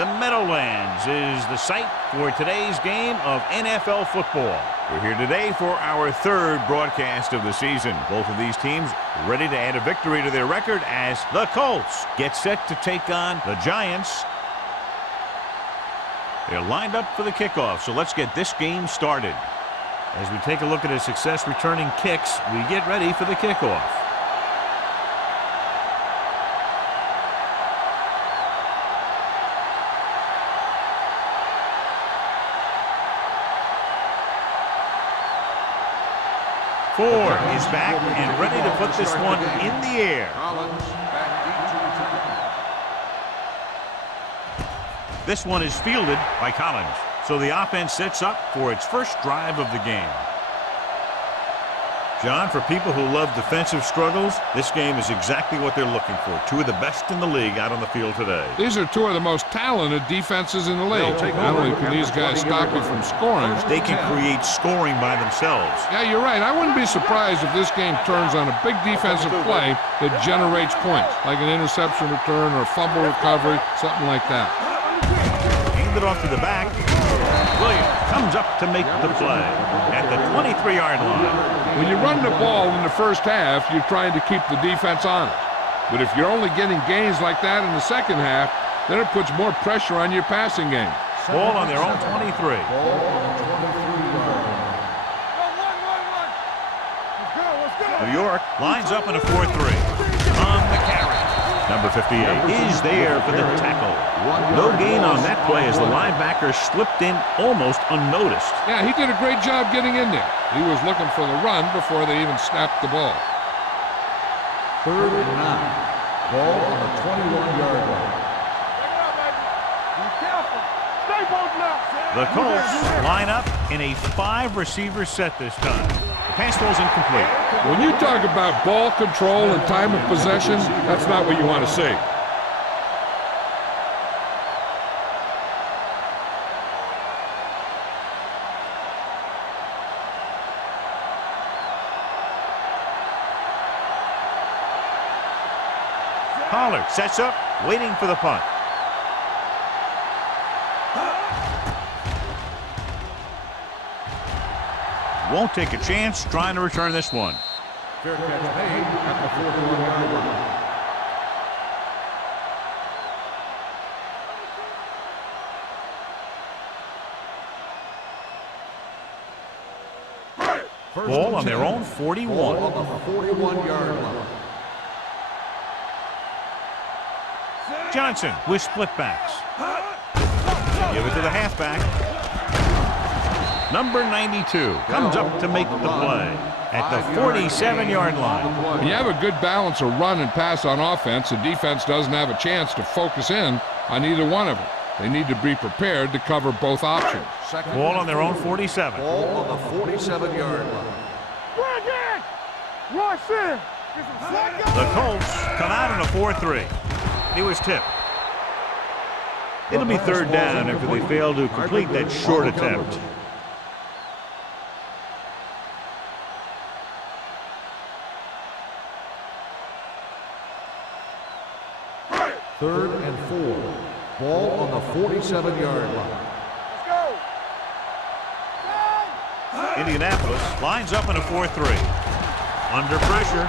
The Meadowlands is the site for today's game of NFL football. We're here today for our third broadcast of the season. Both of these teams ready to add a victory to their record as the Colts get set to take on the Giants. They're lined up for the kickoff, so let's get this game started. As we take a look at his success returning kicks, we get ready for the kickoff. Ford is back and ready to put this one in the air. This one is fielded by Collins. So the offense sets up for its first drive of the game. John, for people who love defensive struggles, this game is exactly what they're looking for. Two of the best in the league out on the field today. These are two of the most talented defenses in the league. Not only can these guys stop you from scoring, they can create scoring by themselves. Yeah, you're right. I wouldn't be surprised if this game turns on a big defensive play that generates points, like an interception return or a fumble recovery, something like that. Hand it off to the back. Williams comes up to make the play at the 23-yard line. When you run the ball in the first half, you're trying to keep the defense honest. But if you're only getting gains like that in the second half, then it puts more pressure on your passing game. Ball on their own 23. New York lines up in a 4-3. On the carry. Number 58 is there for the tackle. No gain on that play as the linebacker slipped in almost unnoticed. Yeah, he did a great job getting in there. He was looking for the run before they even snapped the ball. 3rd and 9. Ball on the 21-yard line. The Colts line up in a 5-receiver set this time. The pass ball's incomplete. When you talk about ball control and time of possession, that's not what you want to see. Pollard sets up, waiting for the punt. Won't take a chance trying to return this one. Fair catch made at the 41-yard line. Ball on their own 41. Ball on the 41-yard line. Johnson with split backs. Give it to the halfback. Number 92 comes up to make the play at the 47-yard line. When you have a good balance of run and pass on offense, the defense doesn't have a chance to focus in on either one of them. They need to be prepared to cover both options. Ball on their own 47. Ball on the 47-yard line. The Colts come out in a 4-3. He was tipped. It'll be 3rd down after they fail to complete that short attempt. Third and 4. Ball on the 47-yard line. Indianapolis lines up in a 4-3. Under pressure.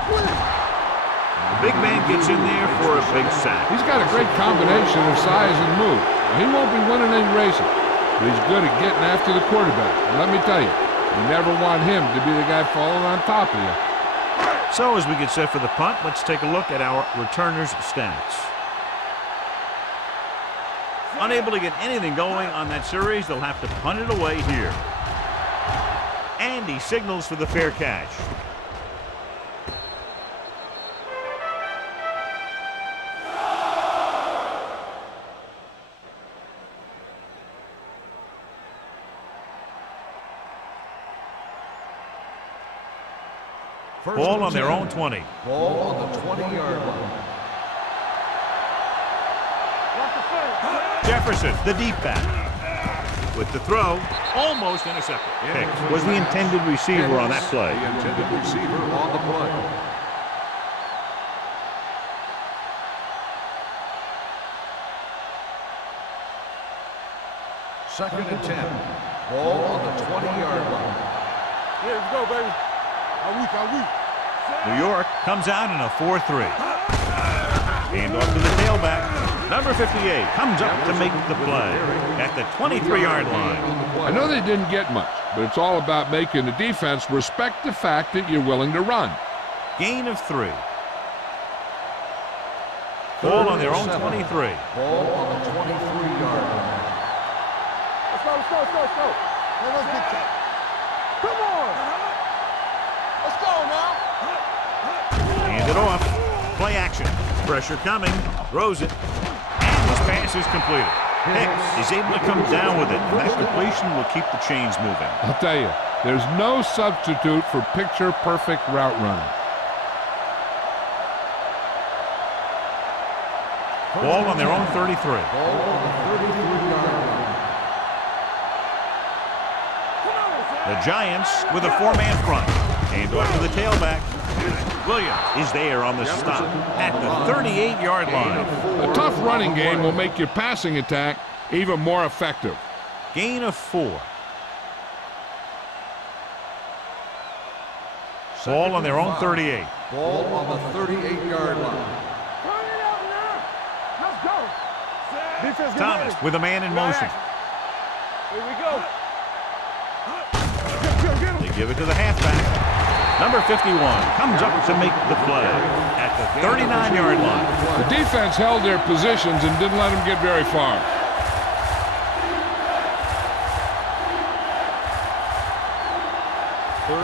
The big man gets in there for a big sack. He's got a great combination of size and move. He won't be winning any races, but he's good at getting after the quarterback. And let me tell you, you never want him to be the guy falling on top of you. So as we get set for the punt, let's take a look at our returners' stats. Unable to get anything going on that series, they'll have to punt it away here. And he signals for the fair catch. Ball on their own 20. Ball on the 20-yard line. Jefferson, the deep back. With the throw, almost intercepted. Hicks was the intended receiver on that play. The intended receiver on the play. Second and 10. Ball on the 20-yard line. Yeah, let's go, baby. I'm weak. New York comes out in a 4-3. Hand off to the tailback. Number 58 comes up to make the play at the 23-yard line. I know they didn't get much, but it's all about making the defense respect the fact that you're willing to run. Gain of 3. Ball on their own 23. Ball on the 23-yard line. Let's go. Let's get that. Come on. Let's go now. Hand it off. Play action. Pressure coming. Throws it. And this pass is completed. Hicks is able to come down with it. And that completion will keep the chains moving. I'll tell you, there's no substitute for picture-perfect route running. Ball on their own 33. Ball on the 33-yard line. The Giants with a 4-man front. Hand off to the tailback. Williams is there on the stop at the 38-yard line. A tough running game will make your passing attack even more effective. Gain of 4. Ball on their own 38. Ball on the 38-yard line. Turn it out now. Let's go. Defense, get Thomas ready. with a man in motion. Here we go. They give it to the halfback. Number 51 comes up to make the play at the 39-yard line. The defense held their positions and didn't let them get very far.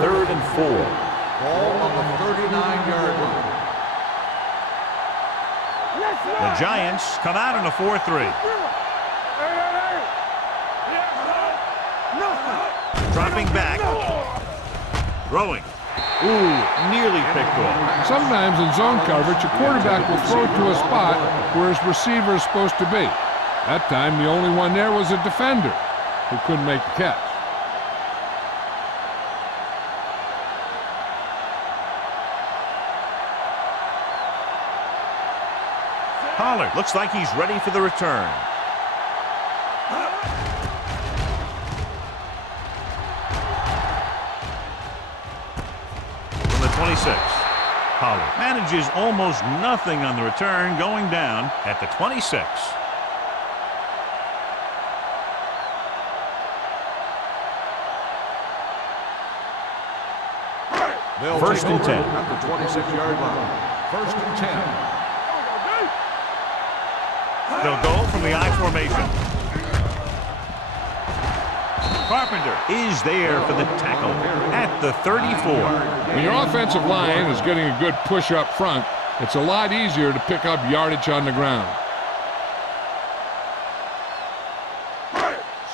Third and 4. Ball on the 39-yard line. The Giants come out in a 4-3. Dropping back. Throwing. Ooh, nearly picked off. Sometimes in zone coverage, a quarterback will throw to a spot where his receiver is supposed to be. That time, the only one there was a defender who couldn't make the catch. Pollard looks like he's ready for the return. From the 26. Pollard manages almost nothing on the return, going down at the 26. They'll First take and over 10. at the 26-yard line. First and 10. They'll go from the I formation. Carpenter is there for the tackle at the 34. When your offensive line is getting a good push up front, it's a lot easier to pick up yardage on the ground.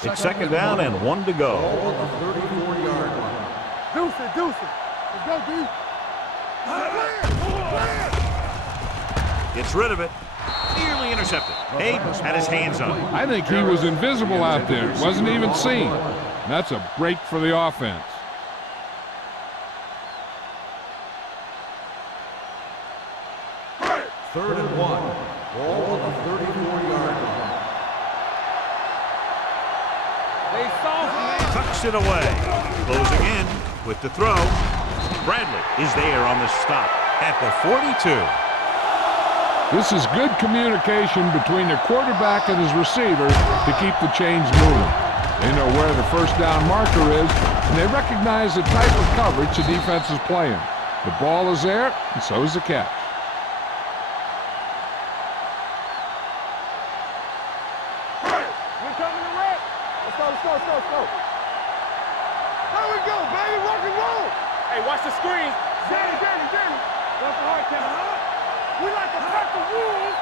It's second down and 1 to go. Ball on the 34-yard line. Deuce it. Let's go, dude. Gets rid of it. Nearly intercepted. Hayden had his hands on it. I think he was invisible out there. Wasn't even seen. That's a break for the offense. Third and 1. Ball on the 34-yard line. They soft, man. Tucks it away. Closing in with the throw. Bradley is there on the stop at the 42. This is good communication between the quarterback and his receiver to keep the chains moving. They know where the first down marker is, and they recognize the type of coverage the defense is playing. The ball is there, and so is the catch. We're coming to wreck. Let's go. There we go, baby. Rock and roll. Hey, watch the screen. Danny. That's the hard count. We like to pack the rules.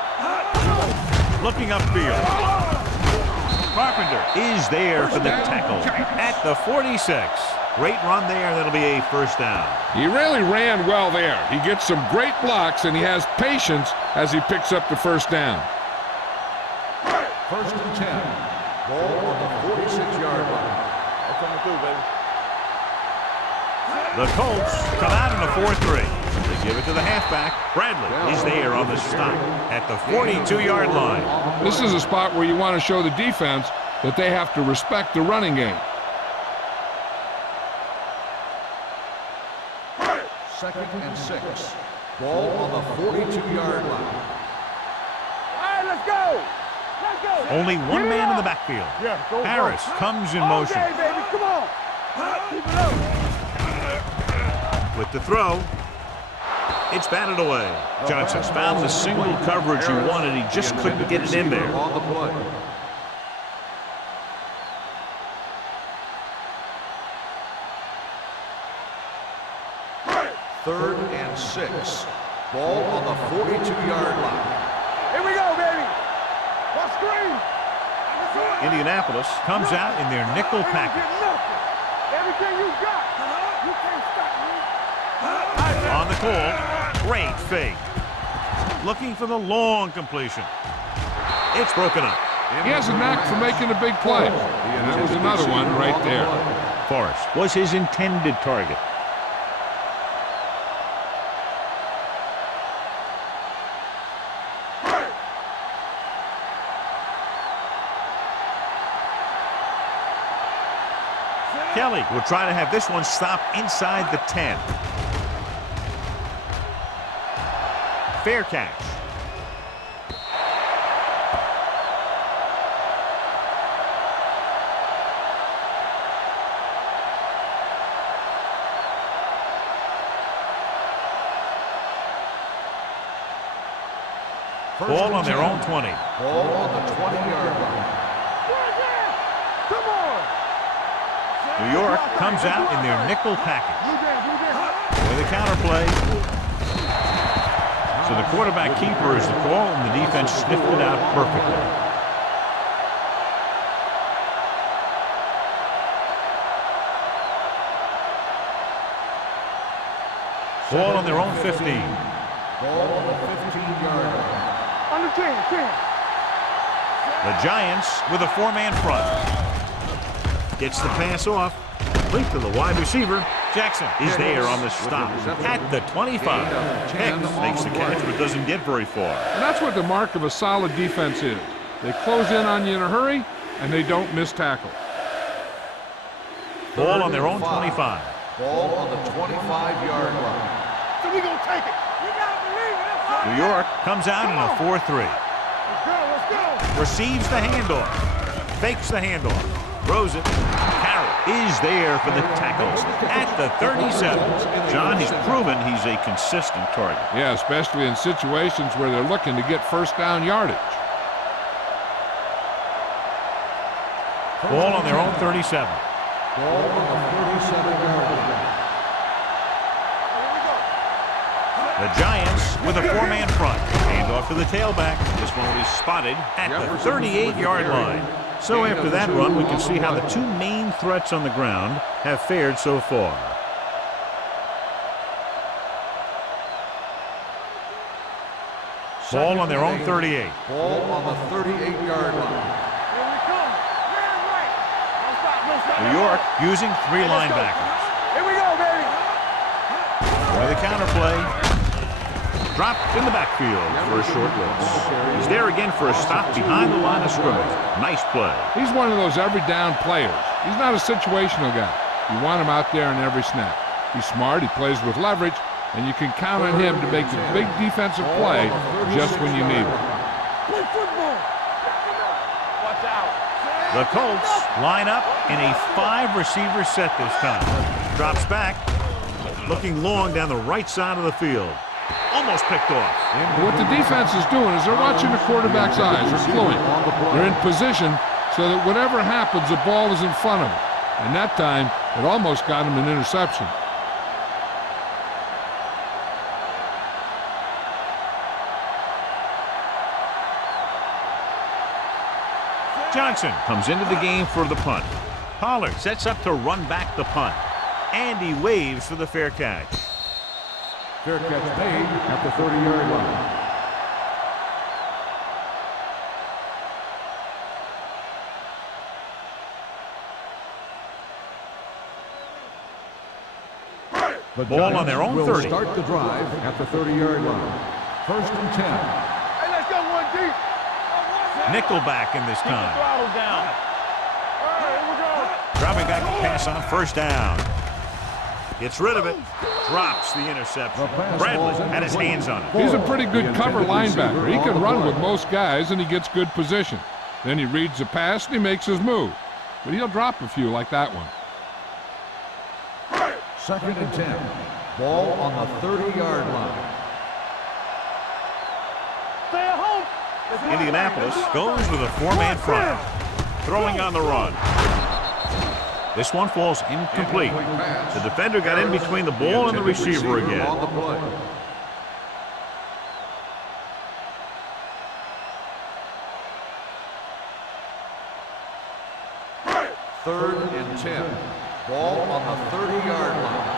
Looking upfield. Carpenter is there for the tackle at the 46. Great run there. That'll be a first down. He really ran well there. He gets some great blocks, and he has patience as he picks up the first down. First and 10. Ball on the 46-yard line. I'm coming through, baby. The Colts come out in a 4-3. They give it to the halfback. Bradley is there on the stop at the 42-yard line. This is a spot where you want to show the defense that they have to respect the running game. Second and 6. Ball on the 42-yard line. All right, let's go. Let's go. Only one man in the backfield. Yeah, go, Harris comes in motion. Okay, baby, come on. Keep it up. With the throw. It's batted away. Johnson's found the single coverage he wanted. He just couldn't get it in there. On the play. Third and 6. Ball on the 42-yard line. Here we go, baby. What screen? Indianapolis comes out in their nickel package. Everything you got. You can't stop me. On the call, great fake. Looking for the long completion. It's broken up. He has a knack for making a big play. And that was another one right there. Forrest was his intended target. Kelly will try to have this one stop inside the 10. Fair catch. Ball on their own 20. Ball on the 20-yard line. Come on. New York comes out in their nickel package. With a counter play. So the quarterback keeper is the call, and the defense sniffed it out perfectly. Ball on their own 15. Ball on the 15-yard line. Under 10. The Giants with a four-man front. Gets the pass off. Complete to the wide receiver. Jackson is there on the stop at the 25. Hicks makes the catch but doesn't get very far. And that's what the mark of a solid defense is. They close in on you in a hurry, and they don't miss tackle. Ball on their own 25. Ball on the 25-yard line. So we gonna take it. You gotta believe it. New York comes out in a 4-3. Let's go. Receives the handoff. Fakes the handoff. Throws it. Carroll is there for the tackles at the 37. John, he's proven he's a consistent target. Yeah, especially in situations where they're looking to get first down yardage. Ball on their own 37. Ball on the 37-yard line. The Giants with a four-man front. Handoff to the tailback. This one will be spotted at the 38-yard line. So after that run, we can see how the two main threats on the ground have fared so far. Ball on their own 38. Ball on the 38-yard line. Here we come. Right. Don't stop. New York using three linebackers. Here we go, baby. With a counter play. Dropped in the backfield for a short loss. He's there again for a stop behind the line of scrimmage. Nice play. He's one of those every down players. He's not a situational guy. You want him out there in every snap. He's smart, he plays with leverage, and you can count on him to make the big defensive play just when you need it. Play football. Watch out. The Colts line up in a 5-receiver set this time. Drops back, looking long down the right side of the field. Almost picked off. What the defense is doing is they're watching the quarterback's eyes. They're fluent. They're in position so that whatever happens, the ball is in front of them. And that time, it almost got him an interception. Johnson comes into the game for the punt. Pollard sets up to run back the punt. And he waves for the fair catch. Fair catch made at the 30-yard line. The Ball on their own will 30. Start the drive at the 30-yard line. First and 10. Hey, let's go one deep. Nickelback in this time. Throttle down. Dropping back to pass on first down. Gets rid of it. Drops the interception. Bradley had his hands on it. He's a pretty good cover linebacker. He can run with most guys, and he gets good position. Then he reads the pass, and he makes his move. But he'll drop a few like that one. 2nd and 10. Ball on the 30-yard line. Stay at home. Indianapolis goes with a 4-man front. Throwing on the run. This one falls incomplete. The defender got in between the ball and the receiver again. 3rd and 10. Ball on the 30-yard line.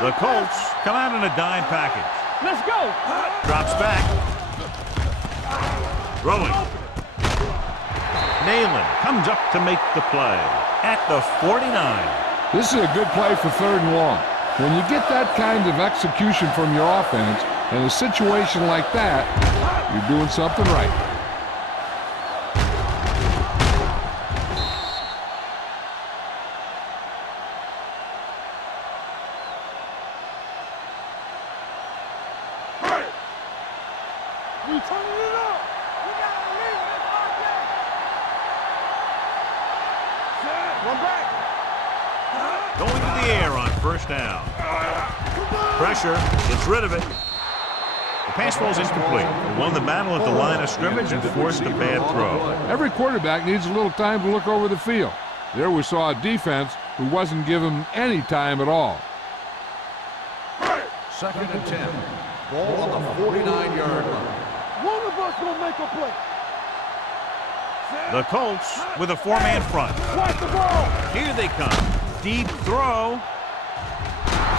The Colts come out in a dime package. Let's go. Drops back. Throwing. Nayland comes up to make the play at the 49. This is a good play for 3rd and long. When you get that kind of execution from your offense in a situation like that, you're doing something right. We turning it up. We got to leave it. Run back. Going to the air on first down. Pressure, gets rid of it. The pass falls incomplete. He won the battle at the line of scrimmage and forced a bad throw. Every quarterback needs a little time to look over the field. There we saw a defense who wasn't given any time at all. 2nd and 10. Ball on the 49-yard line. One of us gonna make a play. The Colts with a 4-man front. Watch the ball. Here they come. Deep throw.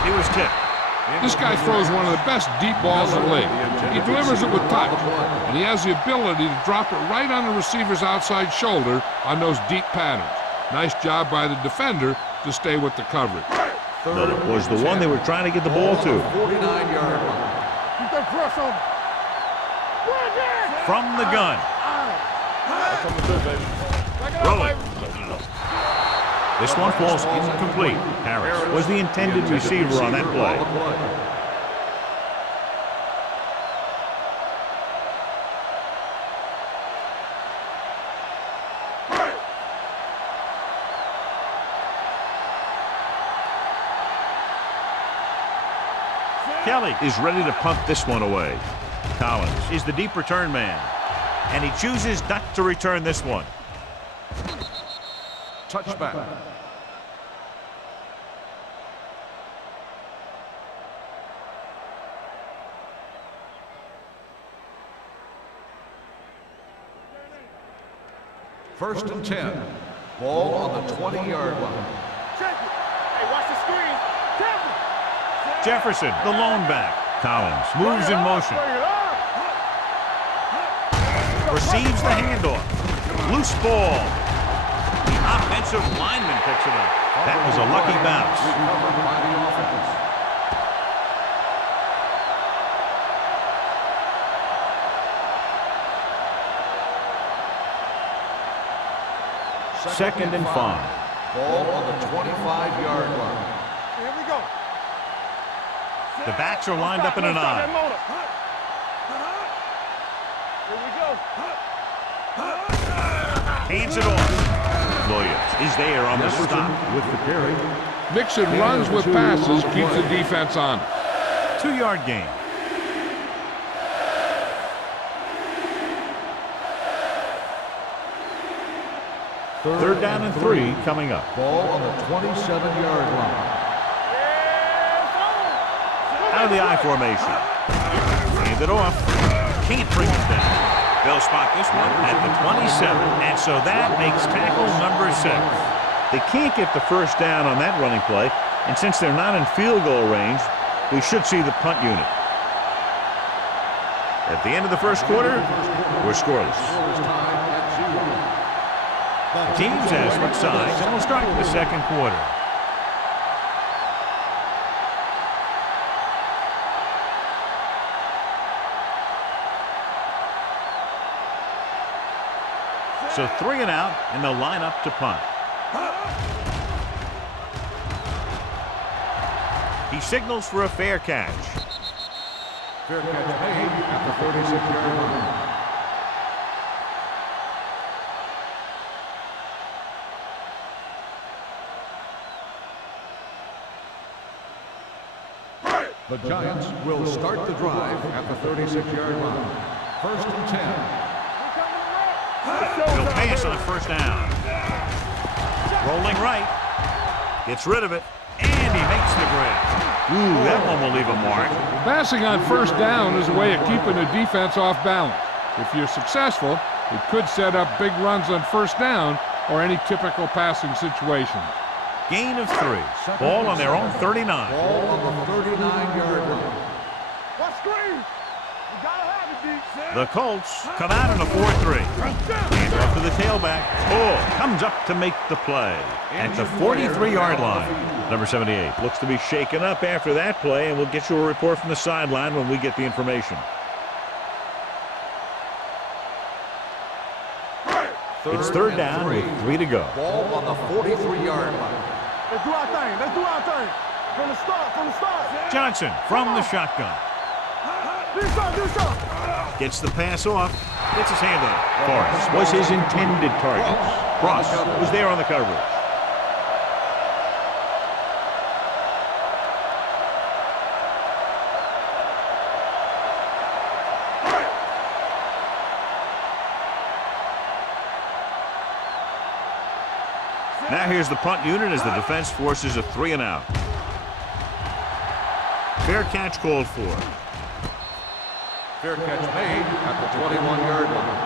He was tipped. This guy throws one of the best deep balls in the league. He delivers it with touch, and he has the ability to drop it right on the receiver's outside shoulder on those deep patterns. Nice job by the defender to stay with the coverage. That was the one they were trying to get the ball to. 49-yard line. Keep that press on. From the gun. Rolling. This one falls incomplete. Harris was the intended receiver on that play. Kelly is ready to punt this one away. Collins is the deep return man, and he chooses not to return this one. Touchback. First and 10. Ball on the 20-yard line. Check it. Hey, watch the screen. Jefferson, the lone back. Collins moves in motion. Receives the handoff. Loose ball. The offensive lineman picks it up. That was a lucky bounce. Recovered by the offense. Second and 5. Ball on the 25-yard line. Here we go. The backs are lined up in an eye. Here we go. Hands it off. Williams is there on the stop. With the carry. Mixon runs with passes, keeps the defense on. 2-yard gain. Third down and 3 coming up. Ball on the 27-yard line. Out of the I formation. Hand it off. Can't bring it down. They'll spot this one at the 27. And so that makes tackle number 6. They can't get the first down on that running play. And since they're not in field goal range, we should see the punt unit. At the end of the first quarter, we're scoreless. The teams have switched sides, and we'll start the second quarter. So 3 and out, and they'll line up to punt. He signals for a fair catch. Fair catch made at the 36-yard line. The Giants will start the drive at the 36-yard line. 1st and 10. He'll pass on 1st down. Rolling right. Gets rid of it. And he makes the grab. Ooh, that one will leave a mark. Passing on 1st down is a way of keeping the defense off balance. If you're successful, it could set up big runs on 1st down or any typical passing situation. Gain of 3. Ball on their own 39. Ball on the 39-yard line. What screen? You gotta have it, D. The Colts come out in a 4-3. Hand off to the tailback. Oh, comes up to make the play at the 43-yard line. Number 78 looks to be shaken up after that play, and we'll get you a report from the sideline when we get the information. It's 3rd down with 3 to go. Ball on the 43-yard line. Let's do our thing. Let's do our thing. From the start. Johnson from the shotgun. Do something. Gets the pass off. Gets his hand on it. Forrest was his intended target. Cross was there on the coverage. Now here's the punt unit as the defense forces a 3 and out. Fair catch called for. Fair catch made at the 21-yard line.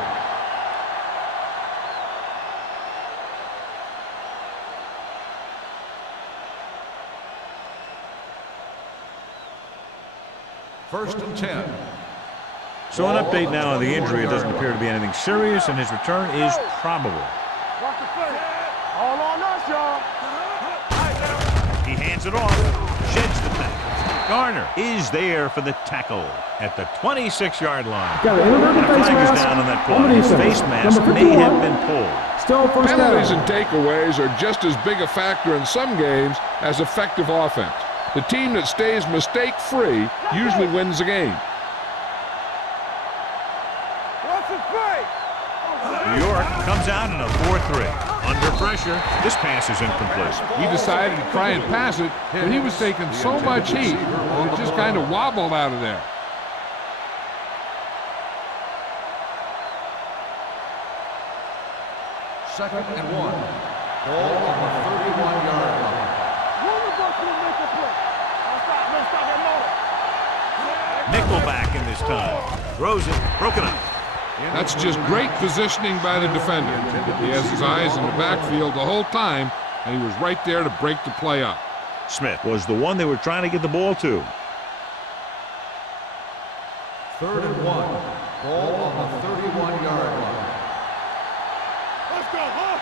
First and 10. So an update now on the injury. It doesn't appear to be anything serious, and his return is probable. Watch the play. All on us, y'all. He hands it off, sheds the tackle. Garner is there for the tackle at the 26-yard line. And a flag is down on that play. His face mask may have been pulled. Penalties and takeaways are just as big a factor in some games as effective offense. The team that stays mistake-free usually wins the game. What's the play? New York comes out in a 4-3. Under pressure, this pass is incomplete. He decided to try and pass it, but he was taking so much heat that it just kind of wobbled out of there. Second and 1. Ball on the 31-yard line. Nickelback in this time. Throws it, broken up. That's just great positioning by the defender. He has his eyes in the backfield the whole time, and he was right there to break the play up. Smith was the one they were trying to get the ball to. 3rd and 1. Ball on the 31-yard line. Let's go, huh?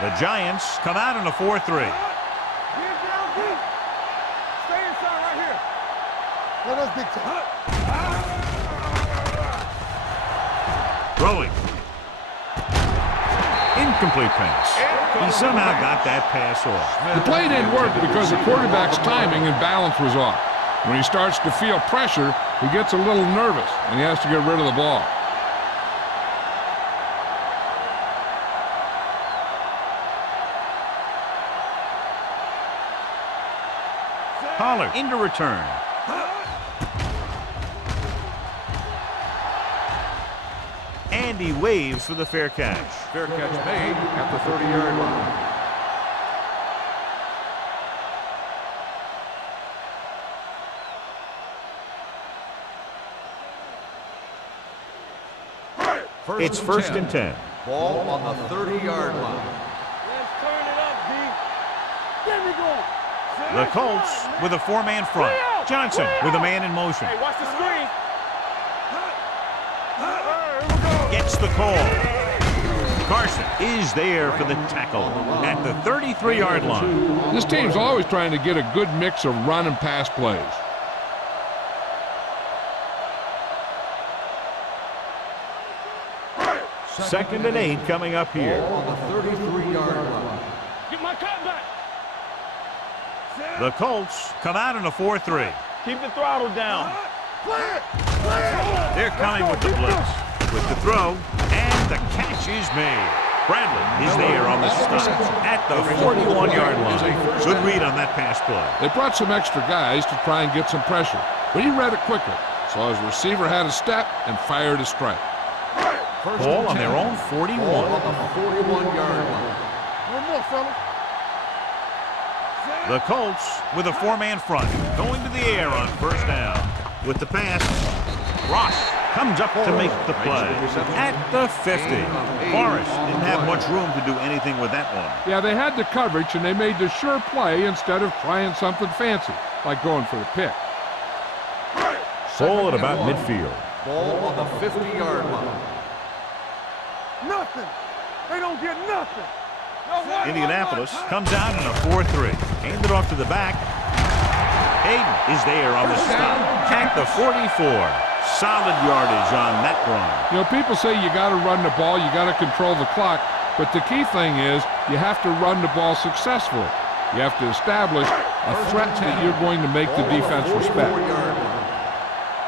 The Giants come out in a 4-3. Get down deep. Stay inside right here. Let us big time. Throwing. Incomplete pass. He somehow got that pass off. The play didn't work because the quarterback's timing and balance was off. When he starts to feel pressure, he gets a little nervous, and he has to get rid of the ball. Pollard into return. And he waves for the fair catch. Fair catch made at the 30-yard line. It's 1st and 10. Ball on the 30-yard line. Let's turn it up, D. Get me going. The Colts with a 4-man front. Johnson with a man in motion. Hey, watch the screen. Gets the call. Carson is there for the tackle at the 33-yard line. This team's always trying to get a good mix of run and pass plays. 2nd and 8 coming up here. Ball on the 33-yard line. Get my cut back. The Colts come out in a 4-3. Keep the throttle down. They're coming with the blitz. With the throw, and the catch is made. Bradley is there on the stop at the 41-yard line. Good read on that pass play. They brought some extra guys to try and get some pressure, but he read it quickly. So his receiver had a step and fired a strike. Ball on their own 41. Ball on the 41-yard line. One more, fella. The Colts with a 4-man front, going to the air on 1st down. With the pass, Ross comes up to make the play at the 50. Forrest didn't have much room to do anything with that one. Yeah, they had the coverage, and they made the sure play instead of trying something fancy, like going for the pick. Ball at about midfield. Ball on the 50-yard line. Nothing. They don't get nothing. Indianapolis comes out in a 4-3. Hand it off to the back. Hayden is there on the stop at the 44. Solid yardage on that run. You know, people say you got to run the ball, you got to control the clock, but the key thing is you have to run the ball successfully. You have to establish a threat that you're going to make the defense respect.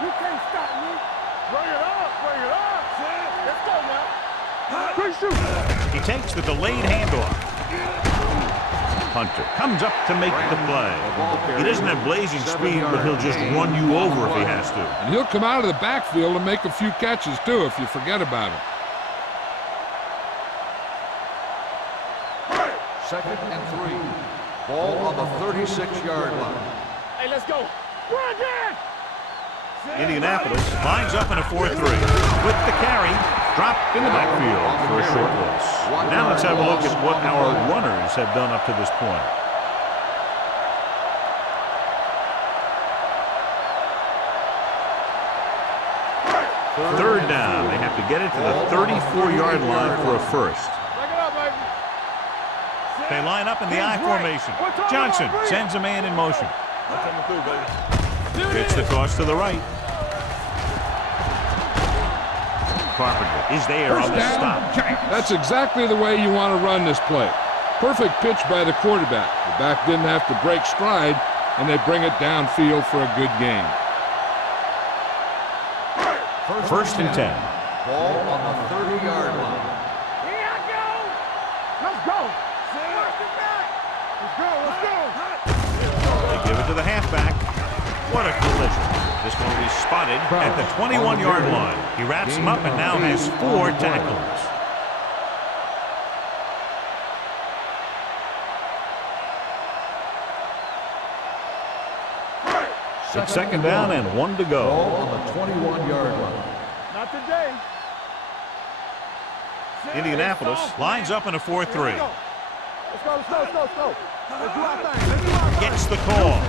You can't stop me. Bring it up, bring it up. Let's go now. Great shoot. He takes the delayed handoff. Hunter comes up to make the play. He doesn't have blazing speed, but he'll just run you over if he has to. And he'll come out of the backfield and make a few catches, too, if you forget about it. 2nd and 3. Ball on the 36-yard line. Hey, let's go. Run again. Indianapolis lines up in a 4-3. With the carry, dropped in the backfield for a short loss. Now let's have a look at what our runners have done up to this point. Third down. They have to get it to the 34-yard line for a first. Back it up, baby. They line up in the I formation. Johnson sends a man in motion. Coming through, baby. Gets the toss to the right. Carpenter is there on the stop. That's exactly the way you want to run this play. Perfect pitch by the quarterback. The back didn't have to break stride, and they bring it downfield for a good gain. 1st and 10. Ball on the 30-yard line. Here I go. Let's go. Let's go, let's go. They give it to the halfback. What a collision. This one will be spotted at the 21-yard line. He wraps him up and now has 4 tackles. It's 2nd down and 1 to go. Ball on the 21-yard line. Not today. Indianapolis lines up in a 4-3. Let's go, let's go, let's go. Let's do our thing. Let's do our thing. Gets the call.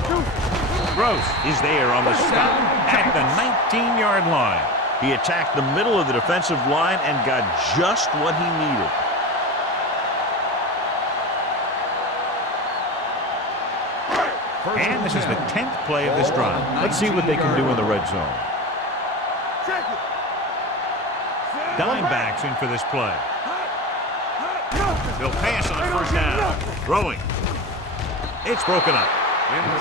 Gross is there on the stop at the 19-yard line. He attacked the middle of the defensive line and got just what he needed. And this is the 10th play of this drive. Let's see what they can do in the red zone. Check it. Dimebacks in for this play. They'll pass on the 1st down. Throwing. It's broken up.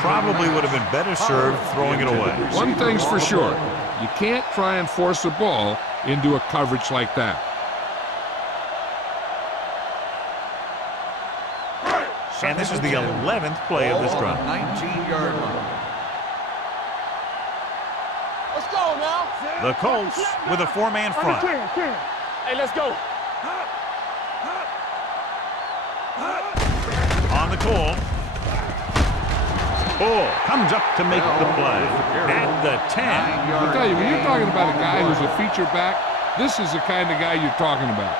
Probably would have been better served throwing it away. One thing's for sure. You can't try and force a ball into a coverage like that. And this is the 11th play of this drive. 19-yard line. Let's go now. The Colts with a 4-man front. Hey, let's go. On the call. Bull comes up to make the play at the 10. I'll tell you, when you're talking about a guy who's a feature back, this is the kind of guy you're talking about.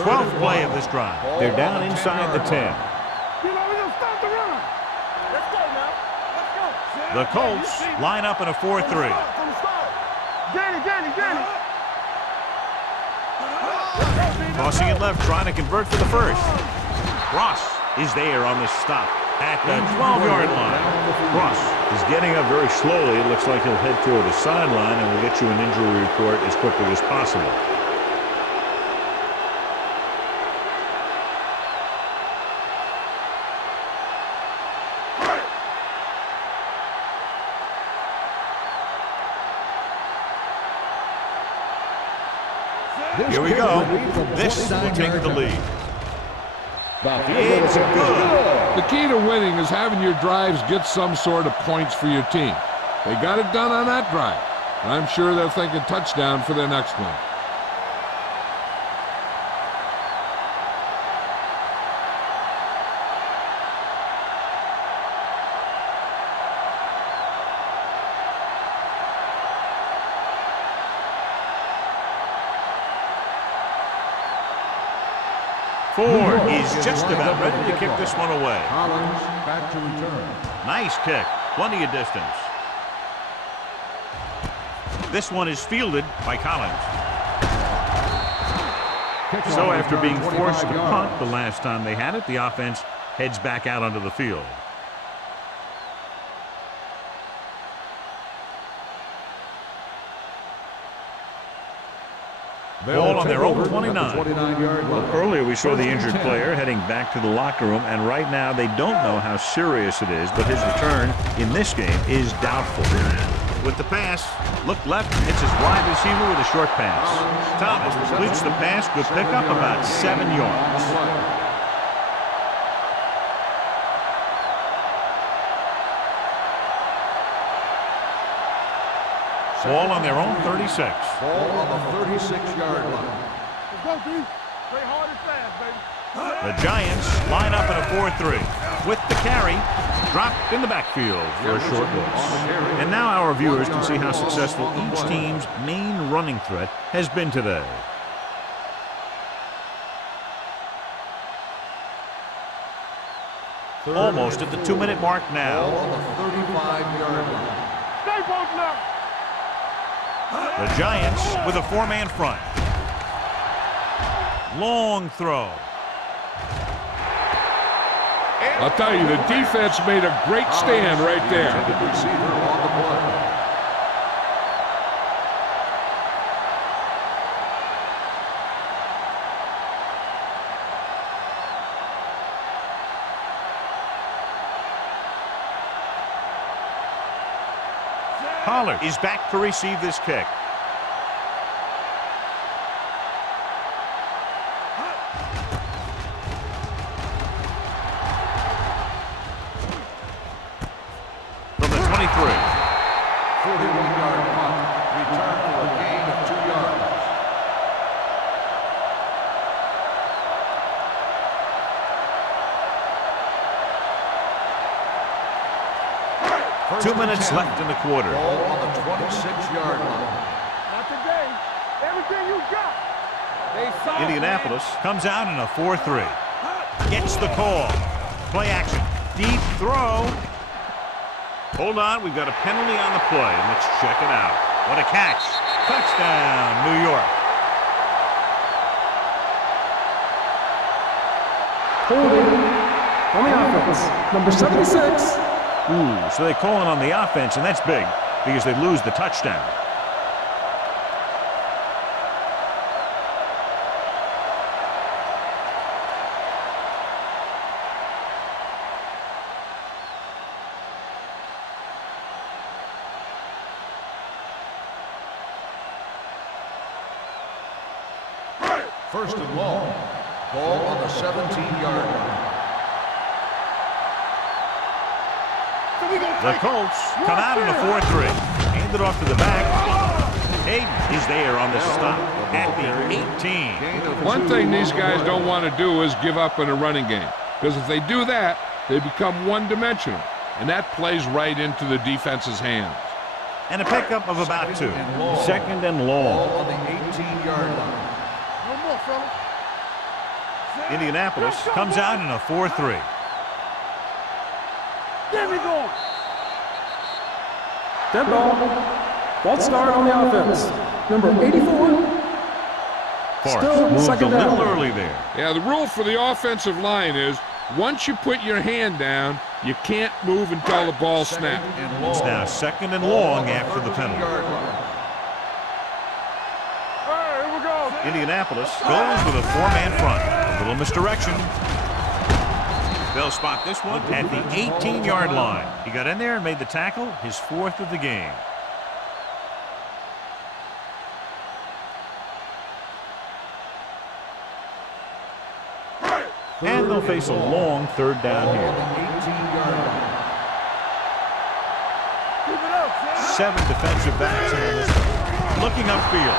Twelfth play of this drive. They're down inside the 10. You know, we're going to stop the run. Let's go now. Let's go. The Colts line up in a 4-3. From the start. Danny. Tossing it left, trying to convert for the first. Ross is there on the stop at the 12-yard line. Cross is getting up very slowly. It looks like he'll head toward the sideline, and we'll get you an injury report as quickly as possible. Here we go. This will take the lead. It's good. The key to winning is having your drives get some sort of points for your team. They got it done on that drive. And I'm sure they're thinking touchdown for their next one. Ford is just about ready to kick this one away. Collins back to return. Nice kick. Plenty of distance. This one is fielded by Collins. So after being forced to punt the last time they had it, the offense heads back out onto the field. Ball on their own 29. Earlier we saw the injured player heading back to the locker room, and right now they don't know how serious it is, but his return in this game is doubtful. With the pass, look left, hits his wide receiver with a short pass. Thomas completes the pass, good pickup, about 7 yards. Ball on their own 36. Ball on the 36-yard line. Let's go, D. Play hard and fast, baby. The Giants line up in a 4-3. With the carry, dropped in the backfield for a short loss. And now our viewers can see how successful each team's main running threat has been today. Almost at the 2-minute mark now. Ball on the 35-yard line. Stay posted up. The Giants with a 4-man front. Long throw. I'll tell you, the defense made a great stand right there. Receiver on the play. Pollard is back to receive this kick. From the 23. 41-yard punt. Return for a gain of 2 yards. Two minutes left in the quarter. Ball on the 26-yard line. Not today. Everything you got. Indianapolis comes out in a 4-3. Gets the call. Play action. Deep throw. Hold on, we've got a penalty on the play. Let's check it out. What a catch. Touchdown, New York. Holding on the offense, number 76. Ooh, so they call it on the offense, and that's big because they lose the touchdown. First and long. Ball on the 17-yard line. The Colts come out in a 4-3. Hand it off to the back. Hayden is there on the stop at the 18. One thing these guys don't want to do is give up in a running game. Because if they do that, they become one-dimensional. And that plays right into the defense's hands. And a pickup of about 2. Second and Ball long. on the 18-yard line. No more, fella. Indianapolis comes out in a 4-3. Get me going. Dead ball. False start on the offense. Number 84. Forrest Still moved a second little down. early there. Yeah, the rule for the offensive line is Once you put your hand down, you can't move until the ball snaps. It's now 2nd and long after the penalty. Hey, here we go. Indianapolis goes with a 4-man front. A little misdirection. They'll spot this one at the 18-yard line. He got in there and made the tackle, his 4th of the game. And they'll face a long 3rd down here. 7 defensive backs in this one. Looking upfield.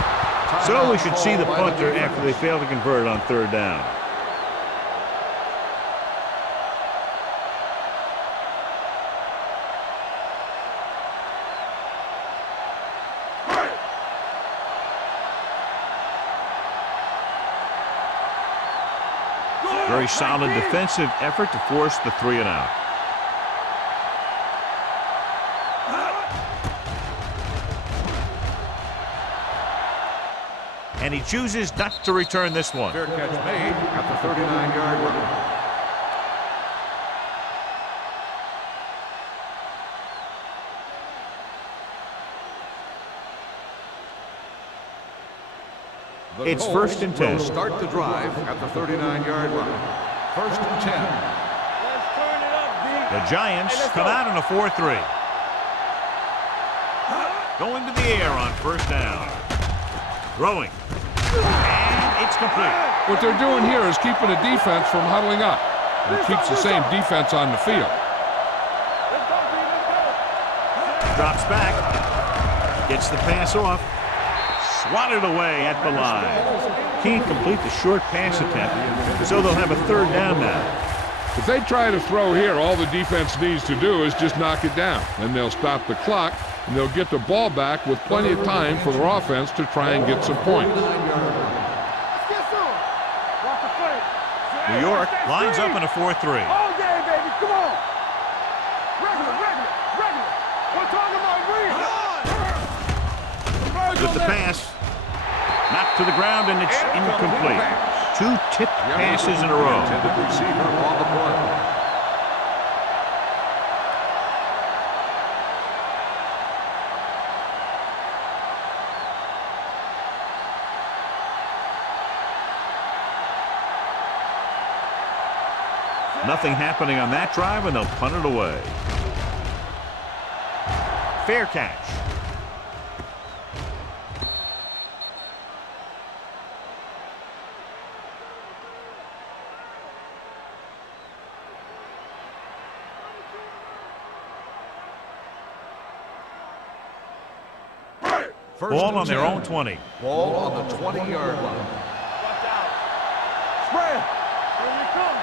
So we should see the punter after they fail to convert on 3rd down. Very solid defensive effort to force the 3-and-out. And he chooses not to return this one. Fair catch made at the 39-yard line. It's 1st and 10. Start the drive at the 39-yard line. 1st and 10. Let's turn it up, D. The Giants come out in a 4-3. Going to the air on 1st down. Throwing. And it's complete. What they're doing here is keeping the defense from huddling up. And it keeps the same defense on the field. Let's go, D. Let's go. Drops back. Gets the pass off. Swatted away at the line. Can't complete the short pass attempt, so they'll have a 3rd down now. If they try to throw here, all the defense needs to do is just knock it down. Then they'll stop the clock, and they'll get the ball back with plenty of time for their offense to try and get some points. Let's get some. Watch the play. New York lines up in a 4-3. All day, baby. Come on. Regular. We're talking about real. With the pass. Knocked to the ground, and it's incomplete. 2 tipped passes in a row. Intended receiver on the play. Nothing happening on that drive, and they'll punt it away. Fair catch. Ball on their own 20. Ball on the 20-yard line. Watch out. Spread. Here we come.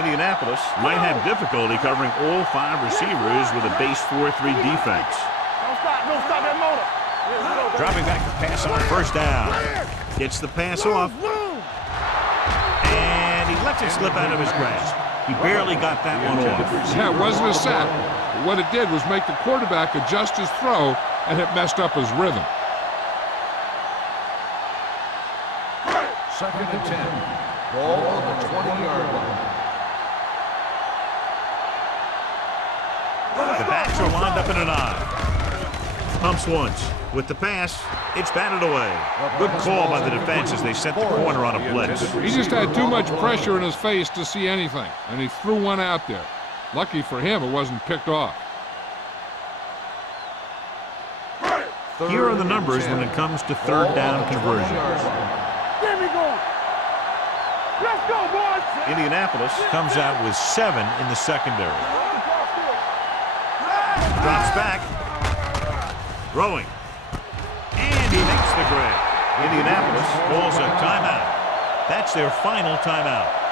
Indianapolis might have difficulty covering all 5 receivers with a base 4-3 defense. Don't stop that motor. Dropping back the pass on 1st down. Gets the pass off. And he lets it slip out of his grasp. He barely got that one off. Yeah, it wasn't a sack. But what it did was make the quarterback adjust his throw, and it messed up his rhythm. 2nd and 10. Ball on the 20-yard line. The backs are lined up in an I. Pumps once. With the pass, it's batted away. Good call by the defense as they set the corner on a blitz. He just had too much pressure in his face to see anything, and he threw one out there. Lucky for him, it wasn't picked off. Here are the numbers when it comes to 3rd down conversions. There we go. Let's go, boys. Indianapolis comes out with 7 in the secondary. Drops back. Throwing. And he makes the grab. Indianapolis calls a timeout. That's their final timeout.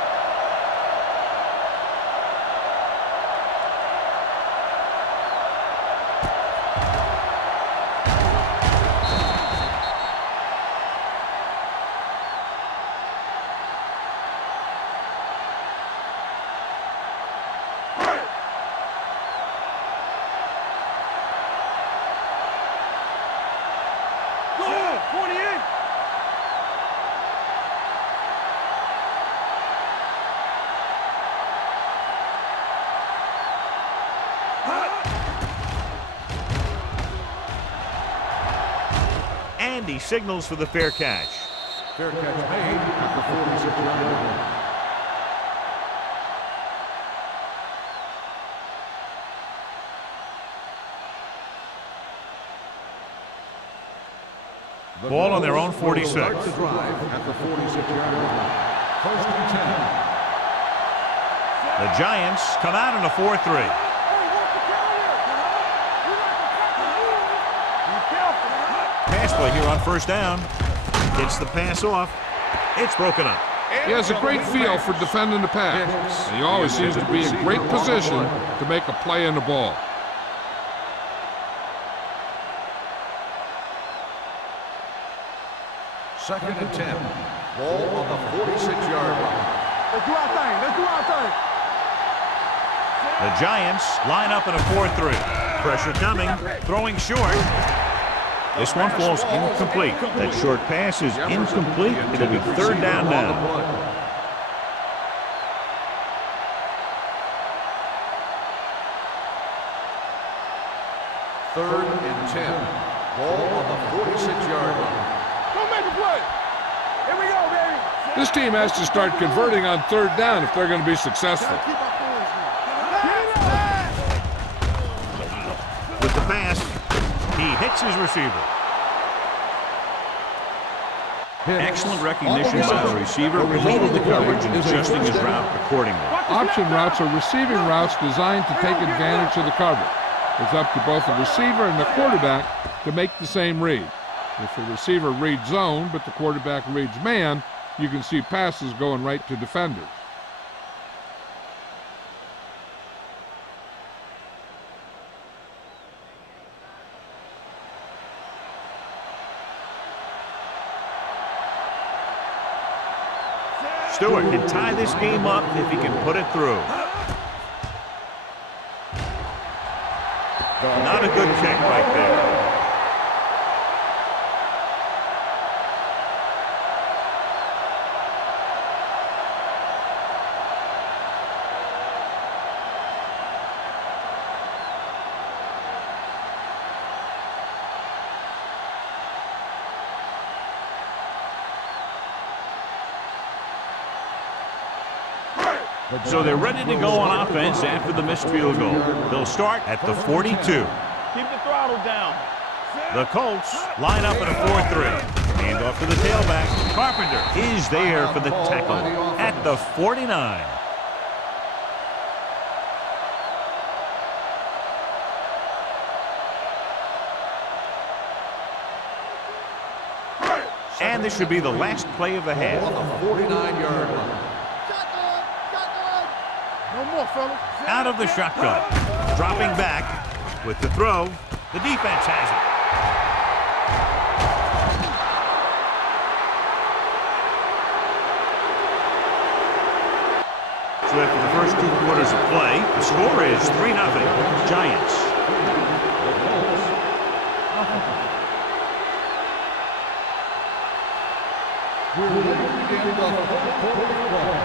and he signals for the fair catch. Fair catch made at the 46-yard line. Ball on their own 46. At the 46-yard line. First and 10. The Giants come out in a 4-3. Pass play here on first down. Gets the pass off. It's broken up. He has a great feel for defending the pass. And he always seems to be in great position to make a play in the ball. Second and 10. Ball on the 46-yard line. Let's do our thing. Let's do our thing. The Giants line up in a 4-3. Pressure coming. Throwing short. This one falls incomplete. That short pass is incomplete. It'll be third down now. Third and 10. Ball on the 46-yard line. Don't make a play. Here we go, baby. This team has to start converting on third down if they're going to be successful. With the pass, he hits his receiver. Excellent recognition by the receiver, reading the coverage and adjusting his route accordingly. Option routes are receiving routes designed to take advantage of the coverage. It's up to both the receiver and the quarterback to make the same read. If the receiver reads zone, but the quarterback reads man, you can see passes going right to defenders. Stewart can tie this game up if he can put it through. Not a good kick right there. So they're ready to go on offense after the missed field goal. They'll start at the 42. Keep the throttle down. The Colts line up in a 4-3. Hand off to the tailback. Carpenter is there for the tackle at the 49. And this should be the last play of the half. On the 49-yard line. No more, fellas. Out of the shotgun. Dropping back with the throw. The defense has it. So after the first 2 quarters of play, the score is 3-0 Giants. We're ready to begin the fourth quarter.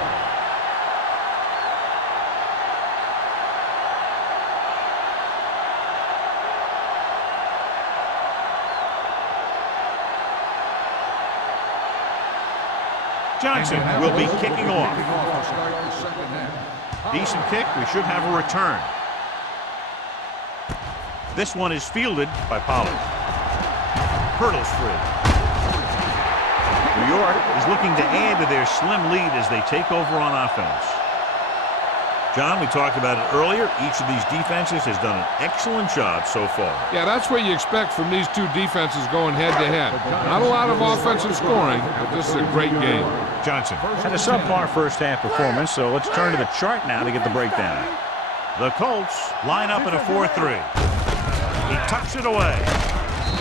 Johnson will be kicking off. To start the second half. Decent kick. We should have a return. This one is fielded by Pollard. Hurdles free. New York is looking to add to their slim lead as they take over on offense. John, we talked about it earlier. Each of these defenses has done an excellent job so far. Yeah, that's what you expect from these two defenses going head-to-head. Not a lot of offensive scoring, but this is a great game. Johnson. Had a subpar first half performance, so let's turn to the chart now to get the breakdown. The Colts line up in a 4-3. He tucks it away.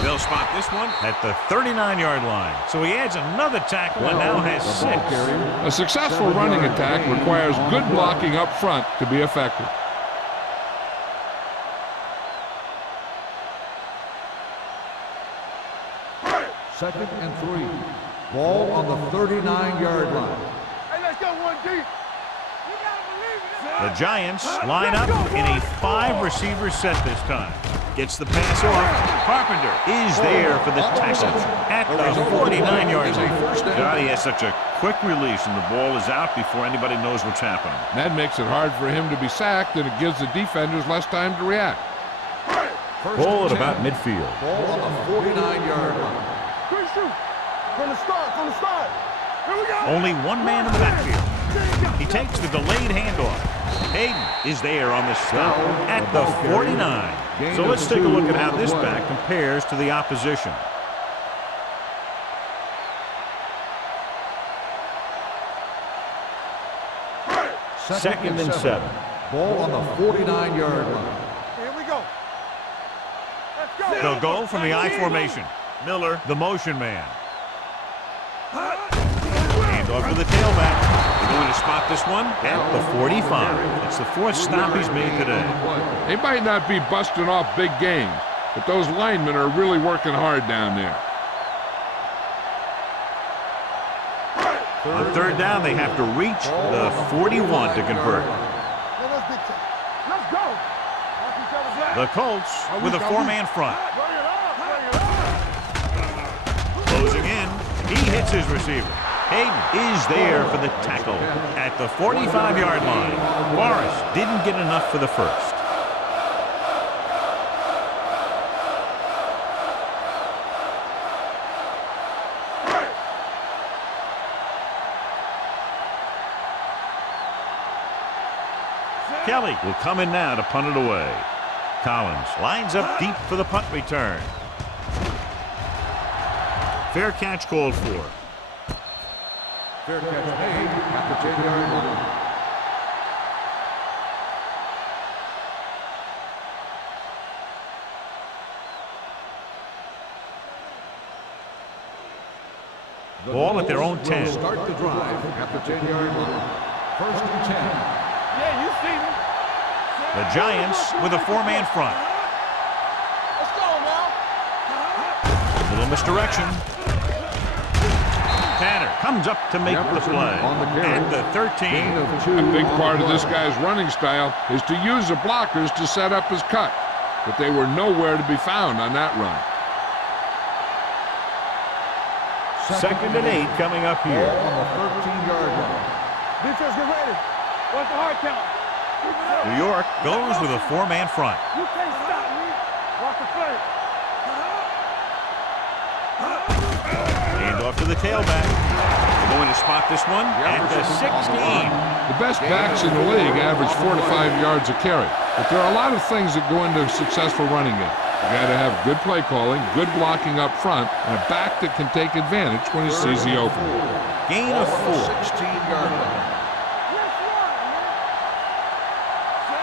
They'll spot this one at the 39-yard line. So he adds another tackle and now has 6. A successful running attack requires good blocking up front to be effective. Second and 3. Ball on the 39-yard line. Hey, let's go 1 deep. The Giants line up in a 5-receiver set this time. Gets the pass off. Carpenter is there for the tackle at the 49-yard line. God, he has such a quick release, and the ball is out before anybody knows what's happening. That makes it hard for him to be sacked, and it gives the defenders less time to react. Ball at about midfield. Ball on the 49-yard line. Good shoot. From the start. Here we go. Only one man in the backfield. He takes the delayed handoff. Hayden is there on the stop at the 49. So let's take a look at how this back compares to the opposition. Second and 7. Ball on the 49-yard line. Here we go. Let's go. They'll go from the I formation. Miller, the motion man. Hand off to the tailback. They're going to spot this one at the 45. It's the fourth stop he's made today. They might not be busting off big games, but those linemen are really working hard down there. On third down, they have to reach the 41 to convert. Let's go. The Colts with a four-man front. Closing in. He hits his receiver. Hayden is there for the tackle at the 45-yard line. Forrest didn't get enough for the first. Kelly will come in now to punt it away. Collins lines up deep for the punt return. Fair catch called for. Fair catch made at the 10-yard line. Ball at their own 10. Start the drive at the 10-yard line. First and 10. Yeah, you see me. The Giants with a four-man front. Let's go now. Little misdirection. Tanner comes up to make the play at the 13. A big part of this guy's running style is to use the blockers to set up his cut, but they were nowhere to be found on that run. Second and 8 coming up here. Ball on the 13-yard line. Defense, get ready. What's the hard count? New York goes with a four-man front. You can't stop me. Watch the play. Hand off to the tailback. They're going to spot this one at the 16. The best backs in the league average 4 to 5 yards a carry, but there are a lot of things that go into a successful running game. You got to have good play calling, good blocking up front, and a back that can take advantage when he sees the opening. Gain of 4. 16-yard line.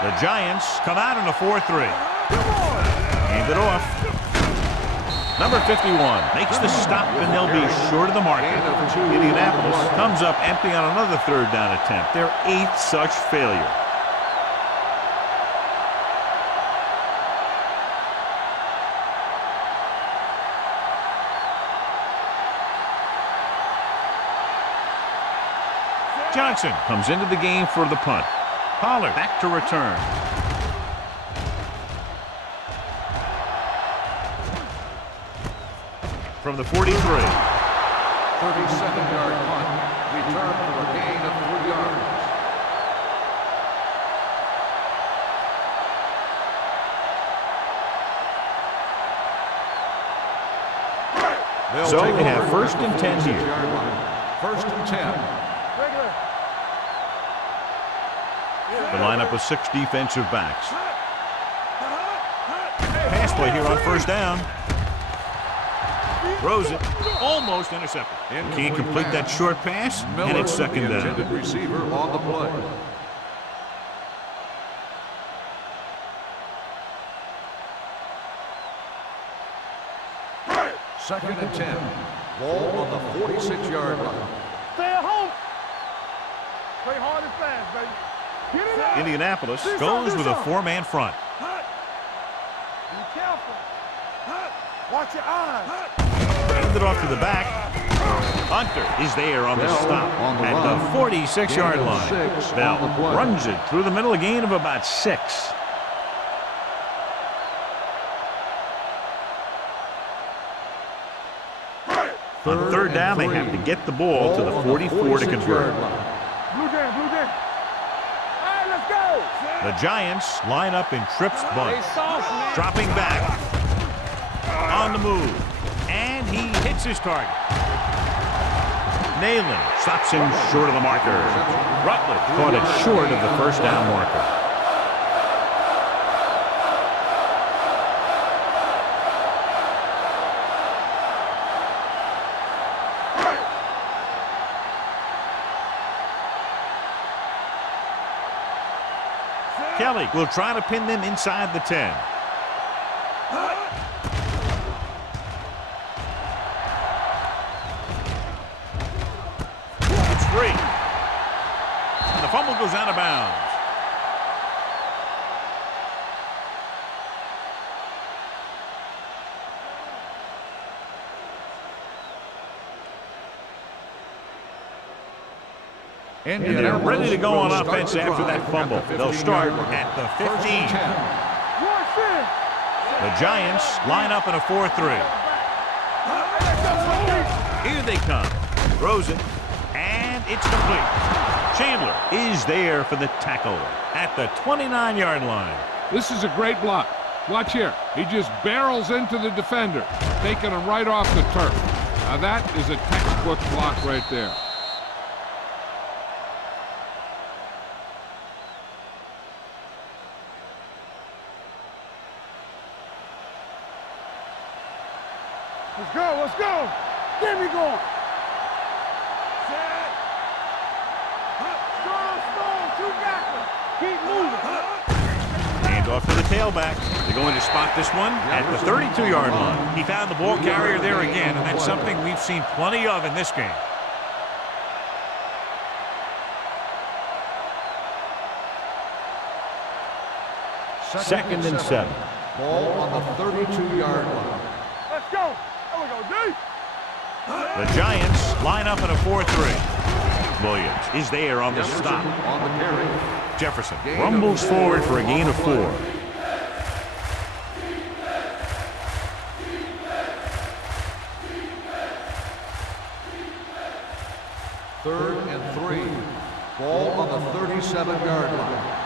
The Giants come out in a 4-3. Hand it off. Number 51 makes the stop, and they'll be short of the mark. Indianapolis comes up empty on another third down attempt. Their 8th such failure. Johnson comes into the game for the punt. Pollard back to return. From the 43. 37-yard punt. Return for a gain of 3 yards. So they have first and 10 here. First and 10. The lineup of 6 defensive backs. Pass play here on first down. Throws it. Almost intercepted. Can't complete that short pass, and it's second down. Receiver on the play. Second and 10. Ball on the 46-yard line. Stay at home. Play hard and fast, baby. Get it up. Indianapolis goes with a four-man front. Be careful. Watch your eyes. Hand it off to the back. Hunter is there on the stop at the 46-yard line. Bell runs it through the middle, a gain of about 6. On third down, they have to get the ball to the 44 to convert. Blue Jay, Blue Jay. All right, let's go. The Giants line up in trips bunch. Dropping back. On the move. And he hits his target. Nalen stops him short of the marker. Rutledge caught it short of the first down marker. Kelly will try to pin them inside the 10. It's free. And the fumble goes out of bounds. And they're ready to go on offense after that fumble. They'll start at the 15. The Giants line up in a 4-3. Here they come. Throws it, and it's complete. Chandler is there for the tackle at the 29-yard line. This is a great block. Watch here. He just barrels into the defender, taking him right off the turf. Now that is a textbook block right there. Let's go, let's go. Get me going. Set. Strong, two backwards. Keep moving. Hand off to the tailback. They're going to spot this one at the 32-yard line. He found the ball carrier there again, and that's something we've seen plenty of in this game. Second and 7. Ball on the 32-yard line. Let's go. There we go, D. The Giants line up in a 4-3. Williams is there on the stop. On the carry. Jefferson rumbles forward for a gain of 4. Third and 3. Ball on the 37-yard line.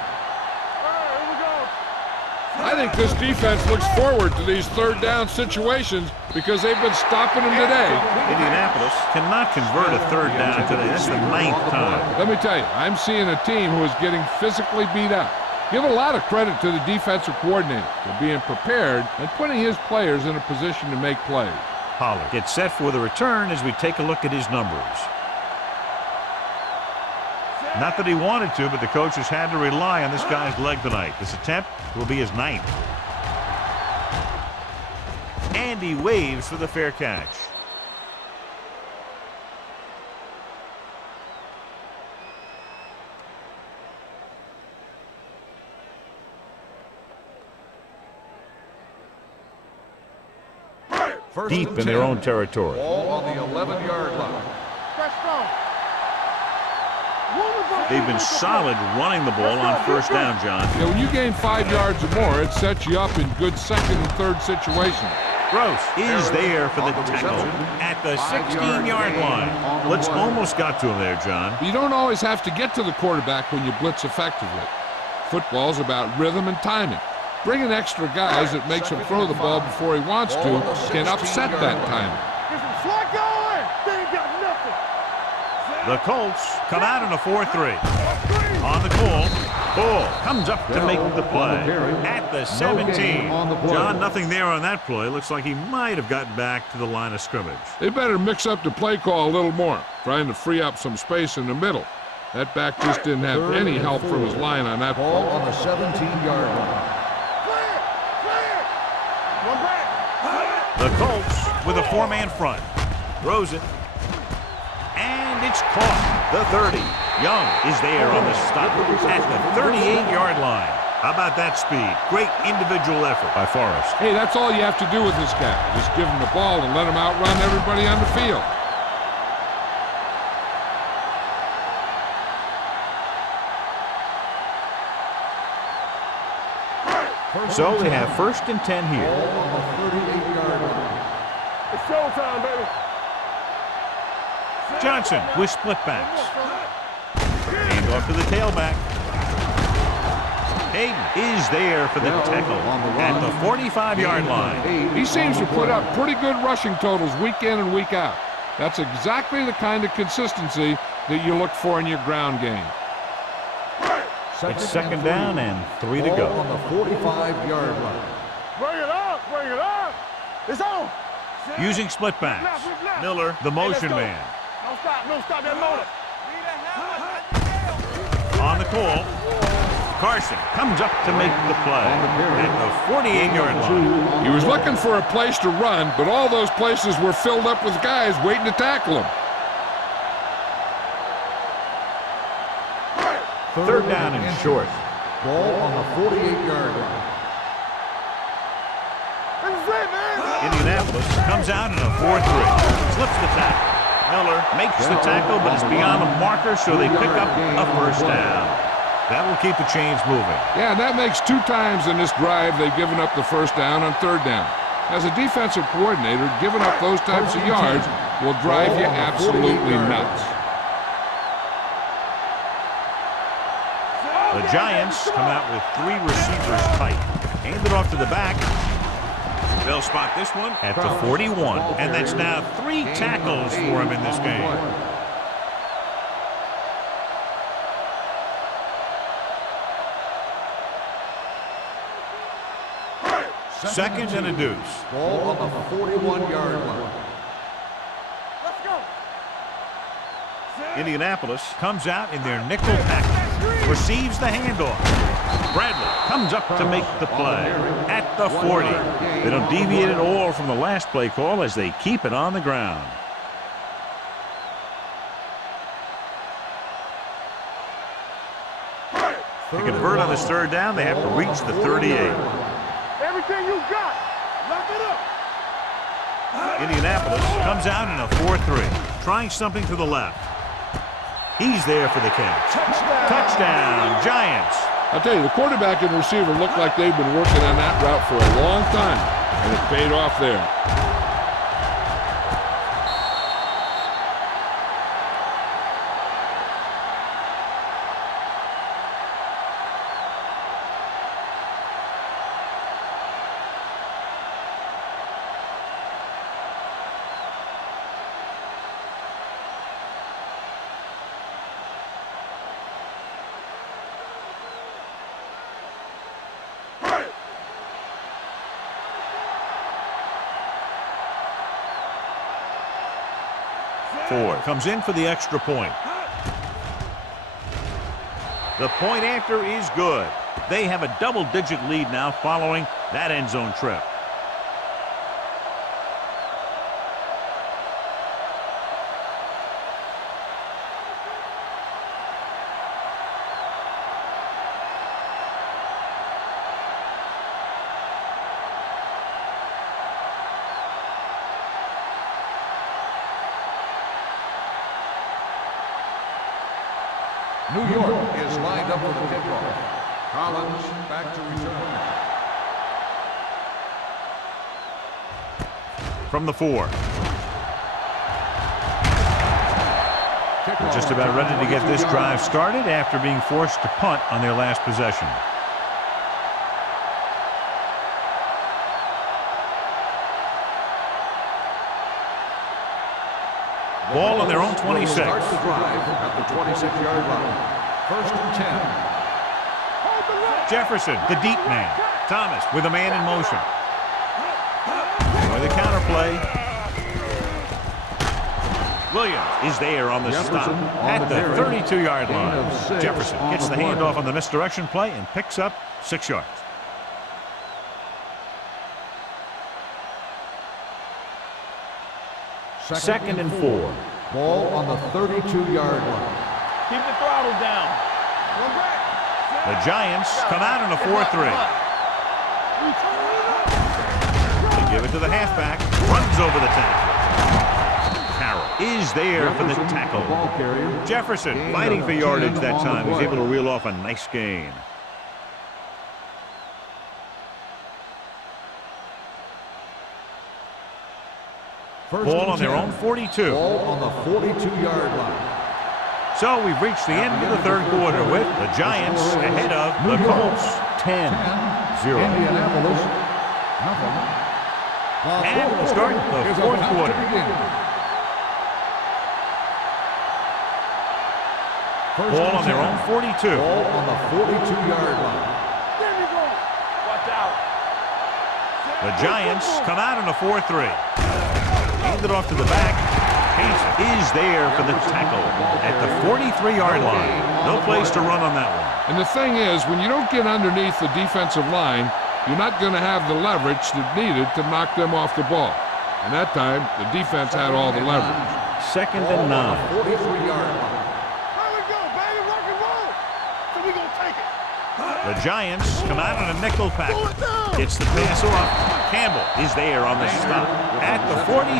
I think this defense looks forward to these third down situations because they've been stopping them today. Indianapolis cannot convert a third down today. That's the 9th time. Let me tell you, I'm seeing a team who is getting physically beat up. Give a lot of credit to the defensive coordinator for being prepared and putting his players in a position to make plays. Pollard gets set for the return as we take a look at his numbers. Not that he wanted to, but the coach has had to rely on this guy's leg tonight. This attempt will be his 9th. And he waves for the fair catch. Deep in their own territory. Ball on the 11-yard line. They've been solid running the ball on first down, John. Yeah, when you gain 5 yards or more, it sets you up in good second and third situations. Gross is there for the tackle at the 16-yard line. Blitz almost got to him there, John. You don't always have to get to the quarterback when you blitz effectively. Football's about rhythm and timing. Bringing extra guys that makes him throw the ball before he wants to can upset that timing. Get some slack going. They ain't got nothing. The Colts come out in a 4-3. On the call, Ball comes up to make the play at the 17. John, nothing there on that play. Looks like he might have gotten back to the line of scrimmage. They better mix up the play call a little more, trying to free up some space in the middle. That back just didn't have any help from his line on that ball ball. on the 17-yard line. The Colts with a four-man front. Throws it. And it's caught. The 30. Young is there on the stop at the 38-yard line. How about that speed? Great individual effort by Forrest. Hey, that's all you have to do with this guy. Just give him the ball and let him outrun everybody on the field. So they have 1st and 10 here. Ball on the 38-yard line. It's showtime, baby. Johnson with split backs. Hand off to the tailback. Hayden is there for the tackle at the 45-yard line. He seems to put up pretty good rushing totals week in and week out. That's exactly the kind of consistency that you look for in your ground game. It's second down and 3 to go. On the 45-yard line. Bring it up, bring it up. It's on. Using split backs. Miller, the motion man. No stop that motor. On the call. Carson comes up to make the play at the 48-yard line. He was looking for a place to run, but all those places were filled up with guys waiting to tackle him. Third down and short. Ball on the 48-yard line. Indianapolis comes out in a 4-3. Slips the tackle. Miller makes the tackle, but it's beyond the marker, so they pick up a first down. That will keep the chains moving. Yeah, and that makes 2 times in this drive they've given up the first down on third down. As a defensive coordinator, giving up those types of yards will drive you absolutely nuts. The Giants come out with 3 receivers tight. Hand it off to the back. They'll spot this one at the 41, and that's now 3 tackles for him in this game. Second and a deuce. Ball on the 41-yard line. Let's go. Indianapolis comes out in their nickel package. Receives the handoff. Bradley comes up to make the play at the 40. They don't deviate at all from the last play call as they keep it on the ground. To convert on this third down, they have to reach the 38. Everything you got. Lock it up. Indianapolis comes out in a 4-3, trying something to the left. He's there for the catch. Touchdown, Giants. I'll tell you, the quarterback and receiver look like they've been working on that route for a long time, and it paid off there. Ford comes in for the extra point. The point after is good. They have a double-digit lead now following that end zone trip. New York is lined up for the kickoff. Collins back to return. From the 4. They're just about ready to get this drive started after being forced to punt on their last possession. Ball on their own 26. Start the drive at the 26-yard line. First and 10. Jefferson, the deep man. Thomas with a man in motion. With a counterplay. Williams is there on the stop at the 32-yard line. Jefferson gets the handoff on the misdirection play and picks up 6 yards. Second and 4. Ball on the 32-yard line. Keep the throttle down. The Giants come out in a 4-3. They give it to the halfback. Runs over the tackle. Carroll is there for the tackle. Jefferson fighting for yardage that time. He's able to reel off a nice gain. Ball on their own 42. Ball on the 42-yard line. So we've reached the end of the third quarter with the Giants ahead of the Colts 10-0. Indianapolis, nothing. And we'll start the fourth quarter. Ball on their own 42. Ball on the 42-yard line. There you go. Watch out. The Giants come out in a 4-3. Hand it off to the back. Pace is there for the tackle at the 43-yard line. No place to run on that one. And the thing is, when you don't get underneath the defensive line, you're not going to have the leverage that's needed to knock them off the ball. And that time, the defense had all the leverage. 2nd and 9. 43-yard line. Here we go, baby. Rock and roll. So we gonna take it. The Giants come out in a nickel package. Gets the pass off. Campbell is there on the stop at the 47.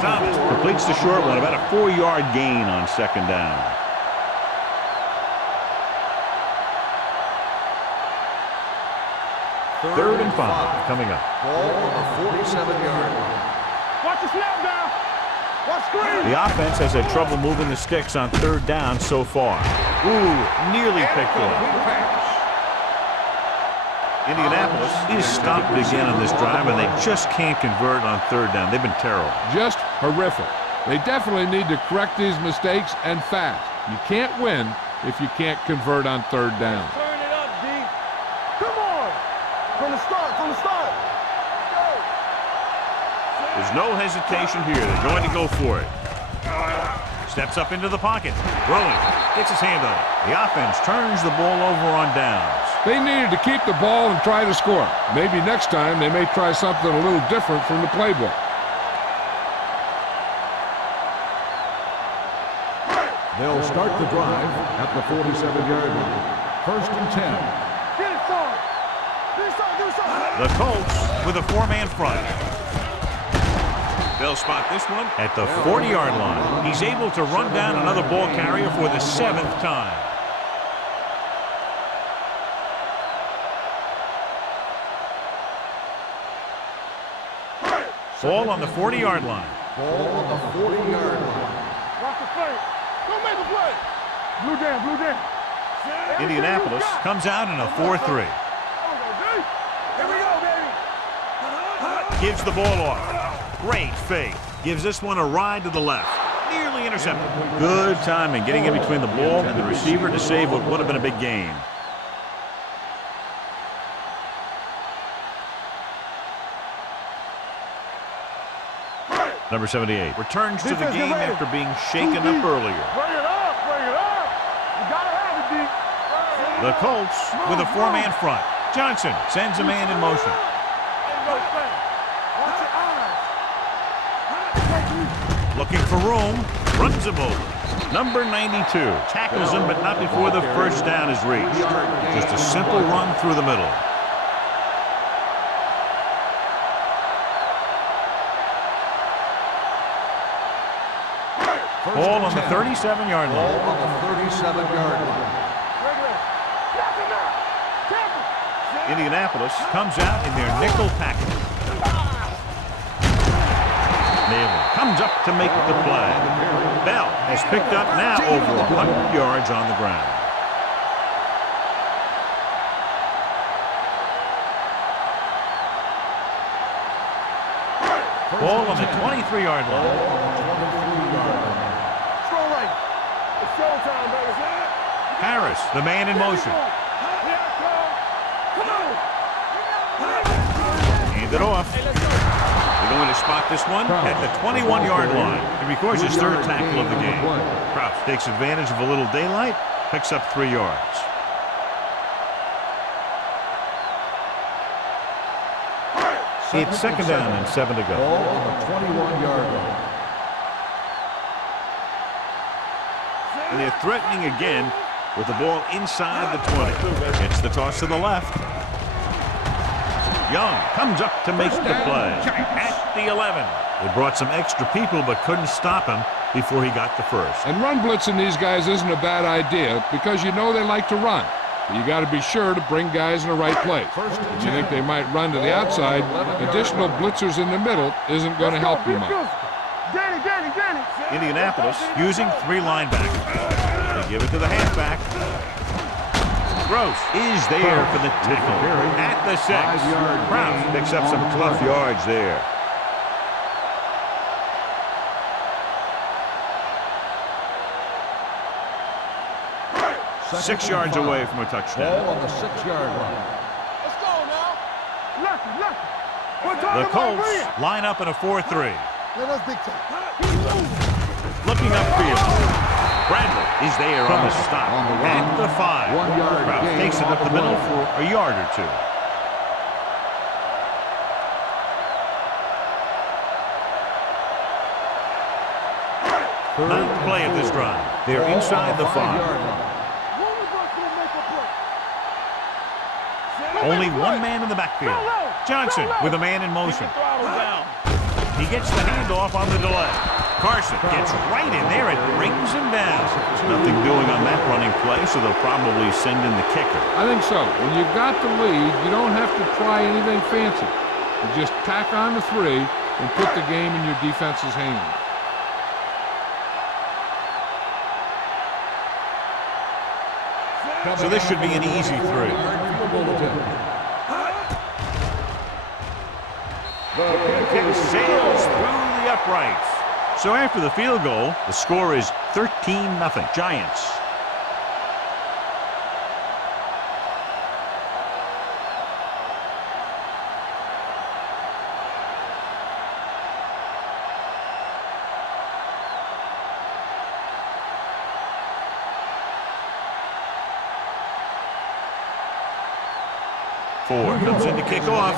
Thomas Completes the short one, about a 4-yard gain on 2nd down. Third and 5 coming up. Ball on the 47-yard line. Watch the snap now. Watch screen. The offense has had trouble moving the sticks on 3rd down so far. Ooh, nearly picked off. Indianapolis is stopped again on this drive, and they just can't convert on 3rd down. They've been terrible. Just horrific. They definitely need to correct these mistakes and fast. You can't win if you can't convert on 3rd down. Turn it up, D. Come on. From the start. Go. There's no hesitation here. They're going to go for it. Steps up into the pocket. Throwing. Gets his hand on it. The offense turns the ball over on downs. They needed to keep the ball and try to score. Maybe next time they may try something a little different from the playbook. They'll start the drive at the 47-yard line. 1st and 10. Get it, son. Do something. The Colts with a 4-man front. They'll spot this one at the 40-yard line. He's able to run down another ball carrier for the 7th time. Ball on the 40-yard line. Ball on the 40-yard line. Watch the play. Don't make a play. Blue down. Indianapolis comes out in a 4-3. Here we go, baby. Gives the ball off. Great fake. Gives this one a ride to the left. Nearly intercepted. Good timing, getting in between the ball and the receiver to save what would have been a big gain. Number 78. Returns to the game after being shaken up earlier. Bring it up. You gotta have it, D. The Colts with a 4-man front. Johnson sends a man in motion. Watch your eyes. Looking for room. Runs him over. Number 92 tackles him, but not before the 1st down is reached. Just a simple run through the middle. Ball on the 37-yard line. Ball on the 37-yard line. Indianapolis comes out in their nickel package. Naylor comes up to make the play. Bell has picked up now over 100 yards on the ground. Ball on the 23-yard line. Harris, the man in motion. Hand it off. They're going to spot this one at the 21-yard line. He records his 3rd tackle of the game. Crouch takes advantage of a little daylight, picks up 3 yards. It's 2nd down and 7 to go. Ball on the 21-yard line. And they're threatening again with the ball inside the 20. It's the toss to the left. Young comes up to make the play at the 11. They brought some extra people but couldn't stop him before he got the first. And run blitzing these guys isn't a bad idea because you know they like to run. You got to be sure to bring guys in the right place. If you think they might run to the outside, additional blitzers in the middle isn't going to help you much. Indianapolis using 3 linebackers. They give it to the halfback. Gross is there for the tackle at the 6. Brown picks up some tough yards there. Six yards away from a touchdown. Ball on the 6-yard line. Let's go now. The Colts line up in a 4-3. Let us big time. Looking upfield. Bradley is there on the stop at the 5. 1 yard Kraus gain takes it on up the the middle play. for a yard or 2. Ninth play of this drive. They're inside the 5. Only one man in the backfield. Johnson with a man in motion. He gets the handoff on the delay. Carson gets right in there and brings him down. Nothing doing on that running play, so they'll probably send in the kicker. I think so. When you've got the lead, you don't have to try anything fancy. You just tack on the 3 and put the game in your defense's hands. So this should be an easy 3. The kick sails through the uprights. So after the field goal, the score is 13-0 Giants. Ford comes in to kick off.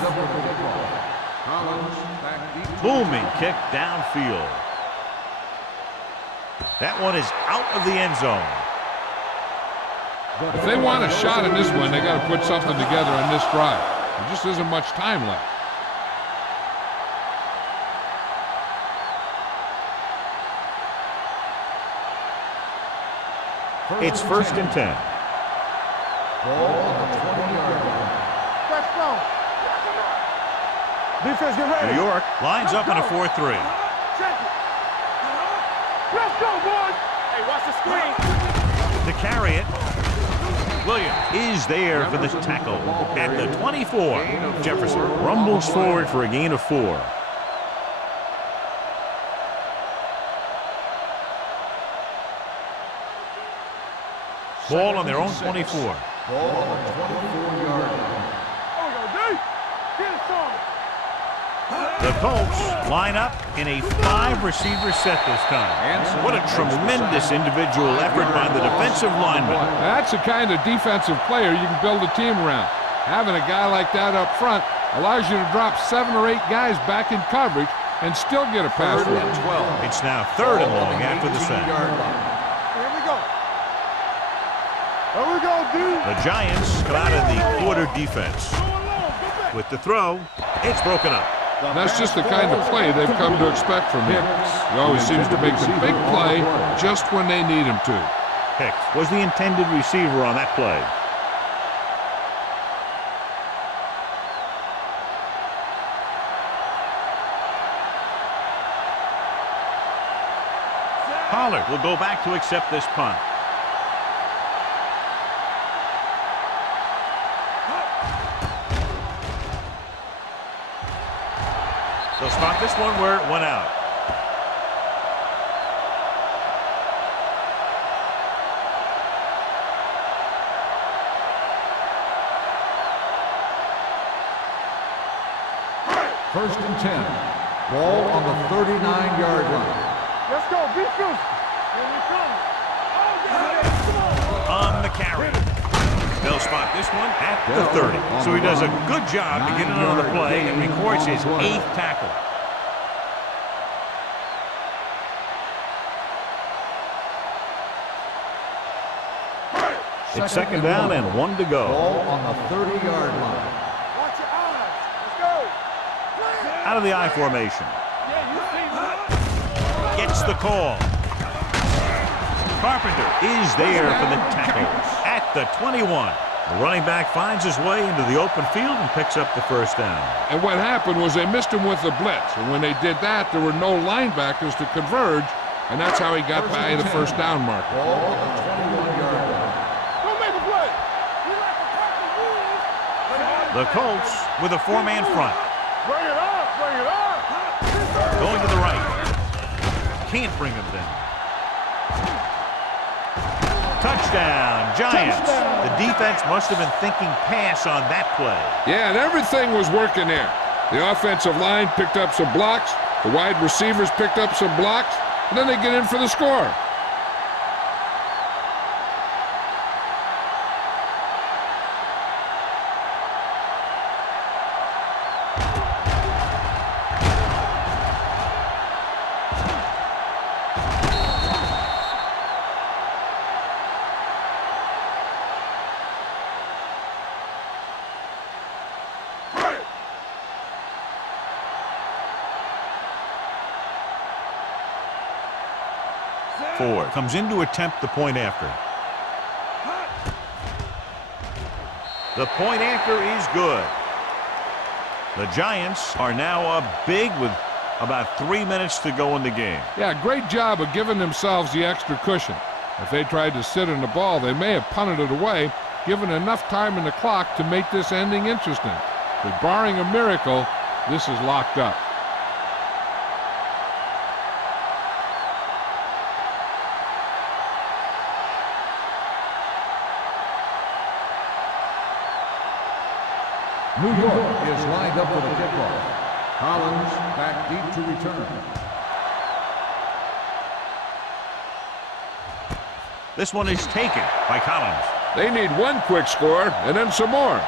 Booming kick downfield. That one is out of the end zone. If they want a shot in this one, they got to put something together on this drive. There just isn't much time left. It's 1st and 10. Ball on the 20-yard line. Let's go. Defense, get ready. New York lines up in a 4-3. Check it. Let's go, boys. Hey, watch the screen. To carry it, Williams is there for the tackle at the 24. Jefferson rumbles forward for a gain of 4. Ball on their own 24. Ball on the 24-yard line. The Colts line up in a 5-receiver set this time. What a tremendous individual effort by the defensive lineman. That's the kind of defensive player you can build a team around. Having a guy like that up front allows you to drop 7 or 8 guys back in coverage and still get a pass. 3rd and 12. It's now 3rd and long after the sack. Here we go. Here we go, dude. The Giants come out of the quarter defense. With the throw, it's broken up. That's just the kind of play they've come to expect from him. He always seems to make the big play just when they need him to. Hicks was the intended receiver on that play. Pollard will go back to accept this punt. They'll spot this one where it went out. First and 10. Ball on the 39-yard line. Let's go, defense. Here we come. On the carry. They'll spot this one at the 30. So he does a good job to get it on the play and records his 8th tackle. It's 2nd down and 1 to go. Ball on the 30-yard line. Watch your eyes. Let's go. Out of the I formation. Yeah, you see that? Gets the call. Carpenter is there for the tackle at the 21. The running back finds his way into the open field and picks up the first down. And what happened was they missed him with the blitz. And when they did that, there were no linebackers to converge, and that's how he got by the first down marker. Ball on the 21-yard line. Don't make a play. We like to tackle rules. The Colts with a four-man front. Bring it up, bring it up. Going to the right. Can't bring him down. Touchdown, Giants. The defense must have been thinking pass on that play. Yeah, and everything was working there. The offensive line picked up some blocks, the wide receivers picked up some blocks, and then they get in for the score. Ford comes in to attempt the point after. The point after is good. The Giants are now up big with about 3 minutes to go in the game. Yeah, great job of giving themselves the extra cushion. If they tried to sit on the ball, they may have punted it away, given enough time in the clock to make this ending interesting. But barring a miracle, this is locked up. New York is lined up for the kickoff. Collins back deep to return. This one is taken by Collins. They need one quick score and then some more.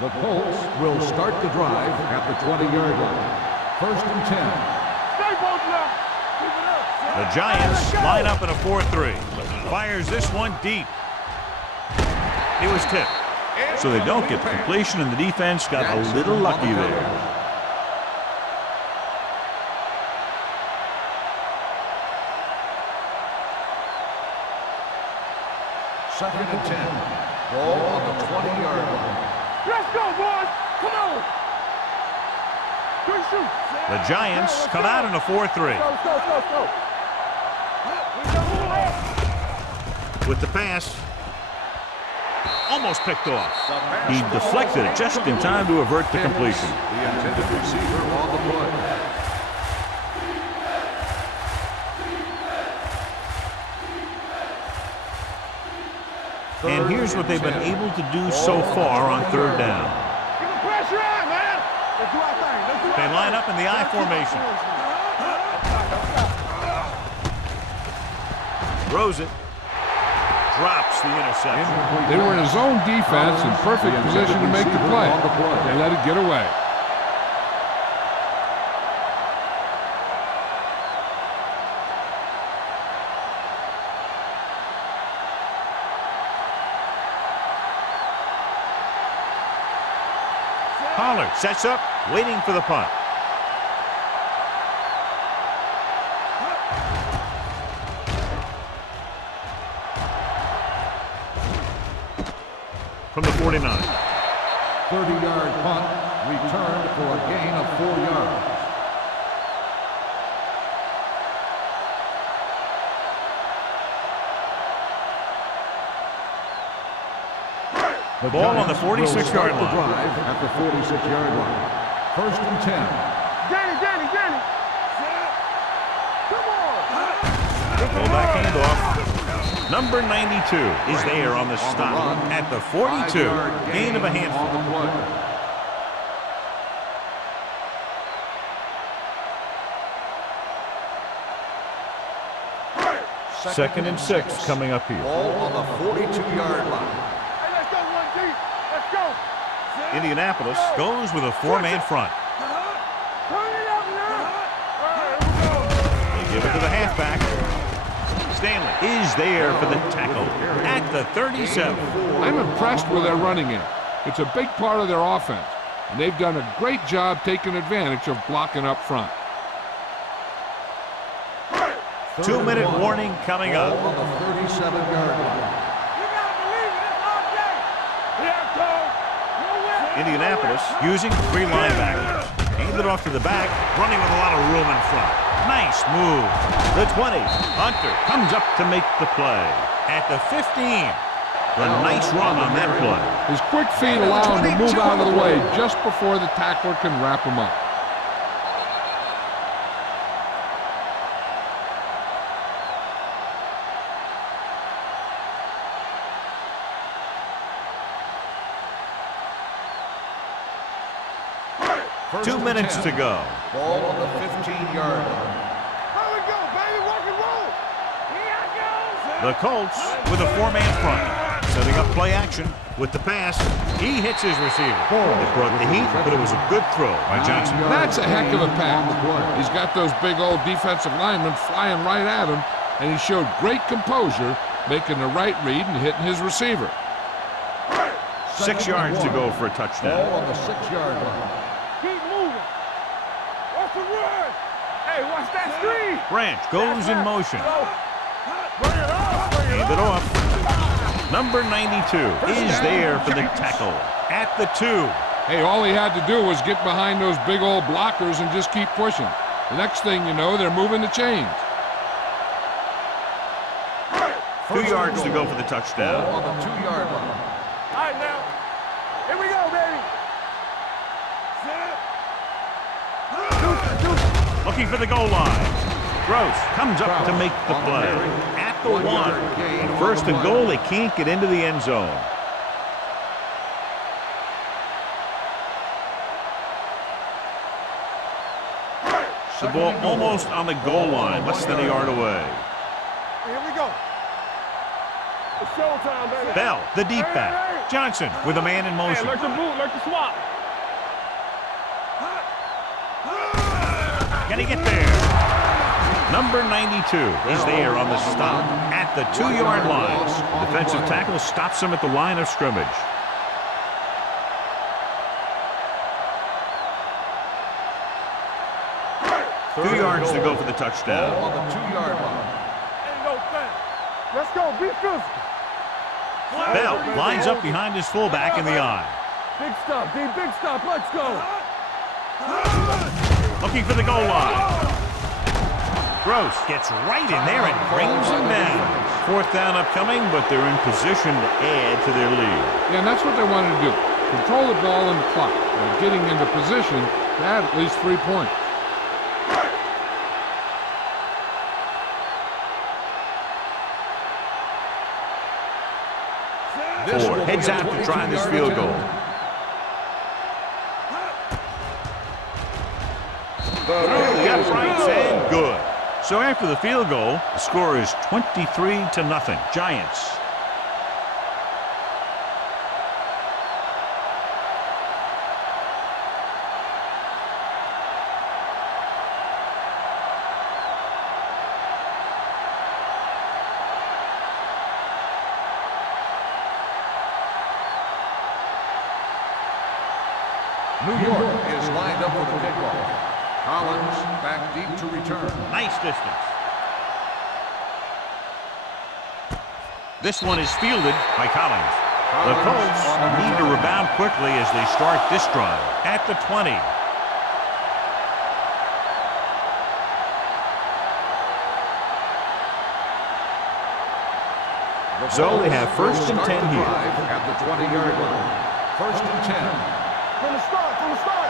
The Colts will start the drive at the 20-yard line. 1st and 10. The Giants line up in a 4-3. Fires this one deep. He was tipped. So they don't get the completion, and the defense got a little lucky there. Second and 10. Ball on the 20-yard line. Let's go, boys. Come on. Good shoot. The Giants come out in a 4-3. Go. With the pass, almost picked off. He deflected it just in time to avert the completion. The intended receiver on the play. And here's what they've been able to do so far on 3rd down. Get the pressure on, man. Let's do our thing. They line up in the I formation. Throws it. Drops the interception. They were in a zone defense in perfect position to make the play. They let it get away. Pollard sets up, waiting for the punt. From the 49. 30-yard punt, returned for a gain of 4 yards. The ball on the 46-yard line. Drive at the 46-yard line. 1st and 10. Danny. Come on. Fullback handoff. Number 92 is there on the stop at the 42. Gain of a handful. Second and 6 coming up here. Ball on the 42-yard line. Hey, let's go, 1D. Let's go. Indianapolis goes with a 4-man front. Turn it up now. They give it to the halfback. Stanley is there for the tackle at the 37. I'm impressed with their running game. It's a big part of their offense. and they've done a great job taking advantage of blocking up front. 2-minute warning coming up. On the 37-yard line. Indianapolis using 3 linebackers. Hand it off to the back, running with a lot of room in front. Nice move. The 20. Hunter comes up to make the play. At the 15. A nice run on that play. His quick feet allow him to move out of the way just before the tackler can wrap him up. First 2 minutes to go. Ball on the 15-yard line. Here we go, baby. Rock and roll. Here I go. The Colts with a 4-man front. Setting up play action with the pass. He hits his receiver. It brought the heat, but it was a good throw by Johnson. That's a heck of a pass. He's got those big old defensive linemen flying right at him, and he showed great composure, making the right read and hitting his receiver. 6 yards to go for a touchdown. Ball on the 6-yard line. Keep moving. Watch the run. Hey, watch that screen. Branch goes in motion. Bring it off. Hand it off. Number 92 is there for the tackle. At the 2. Hey, all he had to do was get behind those big old blockers and just keep pushing. The next thing you know, they're moving the chains. 2 yards to go for the touchdown. Ball on the 2-yard line. All right, now. Here we go, baby. Looking for the goal line. Gross comes up to make the play. At the 1. And first and goal, they can't get into the end zone. The ball almost on the goal line, less than a yard away. Here we go. It's showtime, baby. Bell, the deep back. Johnson with a man in motion. Hey, let the boot, let the swap. Can he get there? Number 92 is there on the stop at the 2-yard line. The defensive tackle stops him at the line of scrimmage. Two yards to go for the touchdown. Ball on the 2-yard line. Ain't no thing. Let's go, be physical. Bell lines up behind his fullback in the eye. Big stop, D, big stop, let's go. Looking for the goal line. Gross gets right in there and brings him down. 4th down upcoming, but they're in position to add to their lead. Yeah, and that's what they wanted to do. Control the ball and the clock, while getting into position to add at least 3 points. Ford heads out to try this field goal. Through the uprights and good. So after the field goal, the score is 23-0. Giants. New York is lined up for the kickoff. Collins back deep to return. Nice distance. This one is fielded by Collins. The Colts need to rebound quickly as they start this drive at the 20. So they have 1st and 10 here. At the 20-yard line. 1st and 10. From the start, from the start.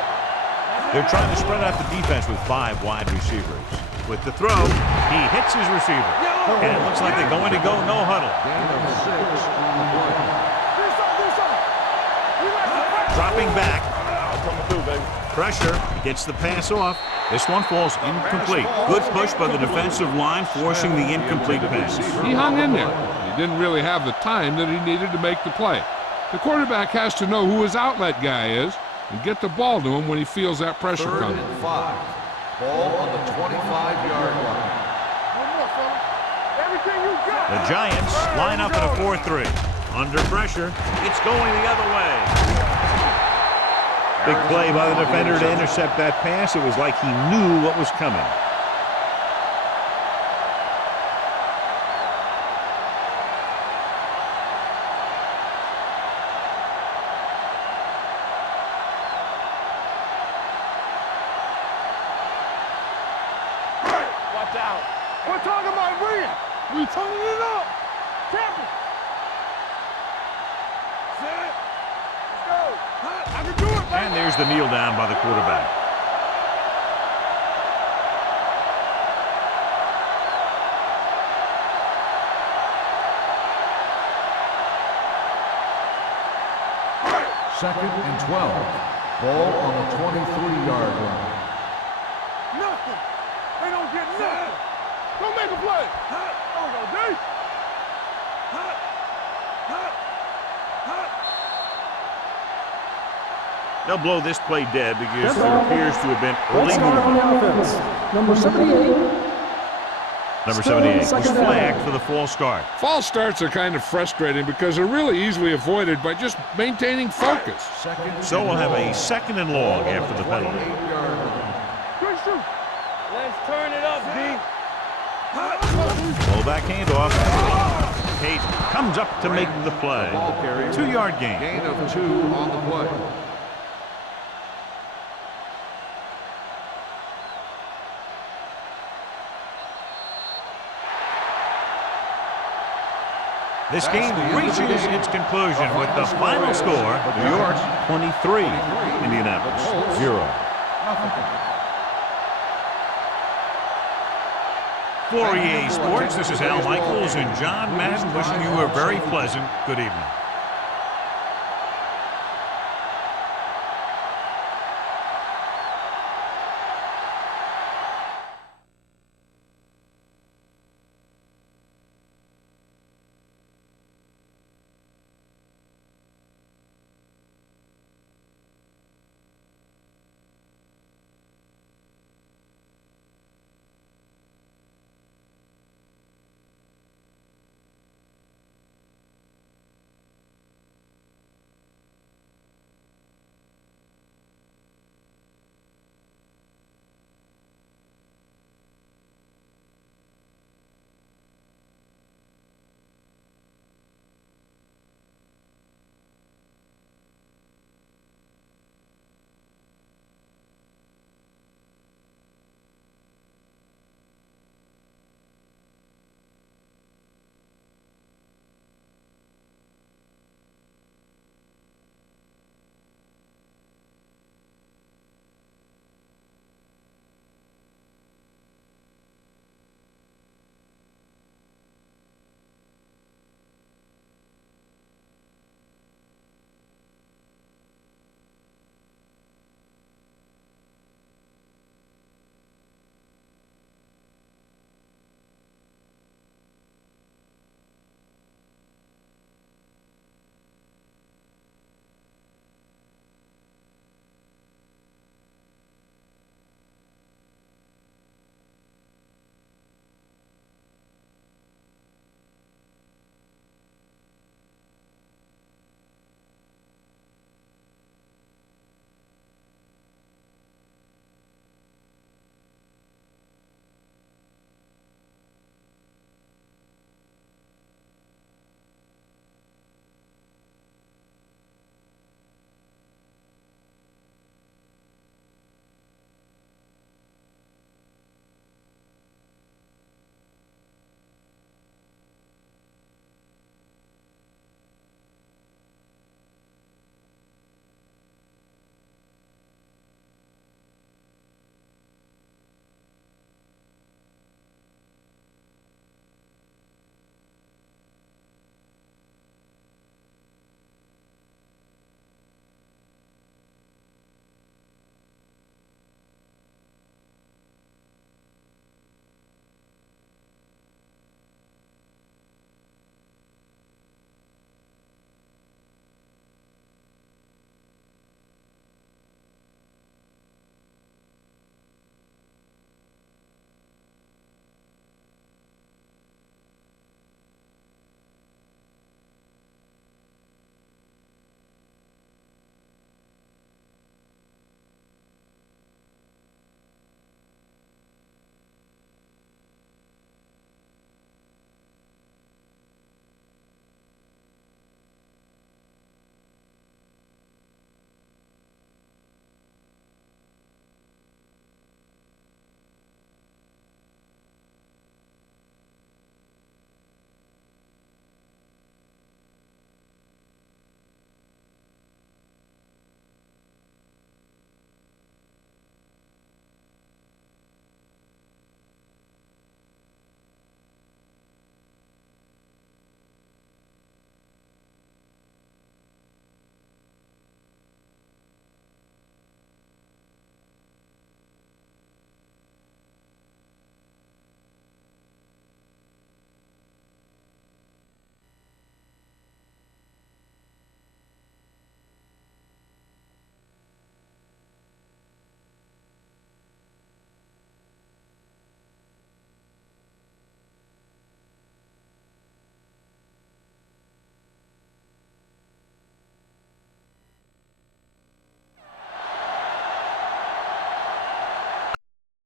They're trying to spread out the defense with 5 wide receivers. With the throw, he hits his receiver. And it looks like they're going to go no huddle. Gain of 6 on the play. Dropping back. Pressure. Gets the pass off. This one falls incomplete. Good push by the defensive line, forcing the incomplete pass. He hung in there. He didn't really have the time that he needed to make the play. The quarterback has to know who his outlet guy is and get the ball to him when he feels that pressure 3rd coming. and 5. Ball on the 25-yard line. One more, fella. Everything you got. The Giants line up in a 4-3. Under pressure, it's going the other way. Big play by the defender to intercept that pass. It was like he knew what was coming. Watch out. We're talking about Rhea. We turning it up. Champion. Set. Let's go. I can do it, man. And there's the kneel down by the quarterback. Second and 12. Ball on the 23-yard line. Nothing. They don't get nothing. Go make a play. Don't go deep. They'll blow this play dead because there appears to have been False early start on movement. the offense. Number 78. Number Still 78 was second down. flagged for the false start. False starts are kind of frustrating because they're really easily avoided by just maintaining focus. So we'll have a second and long after the penalty. Good shoot. Let's turn it up, D. Fullback handoff. Page comes up to make the play. Ball carrier. 2-yard gain. Gain of 2 on the play. This game reaches its conclusion with the final score. New York 23, Indianapolis 0. For EA Sports, this is Al Michaels and John Madden wishing you a very pleasant good evening.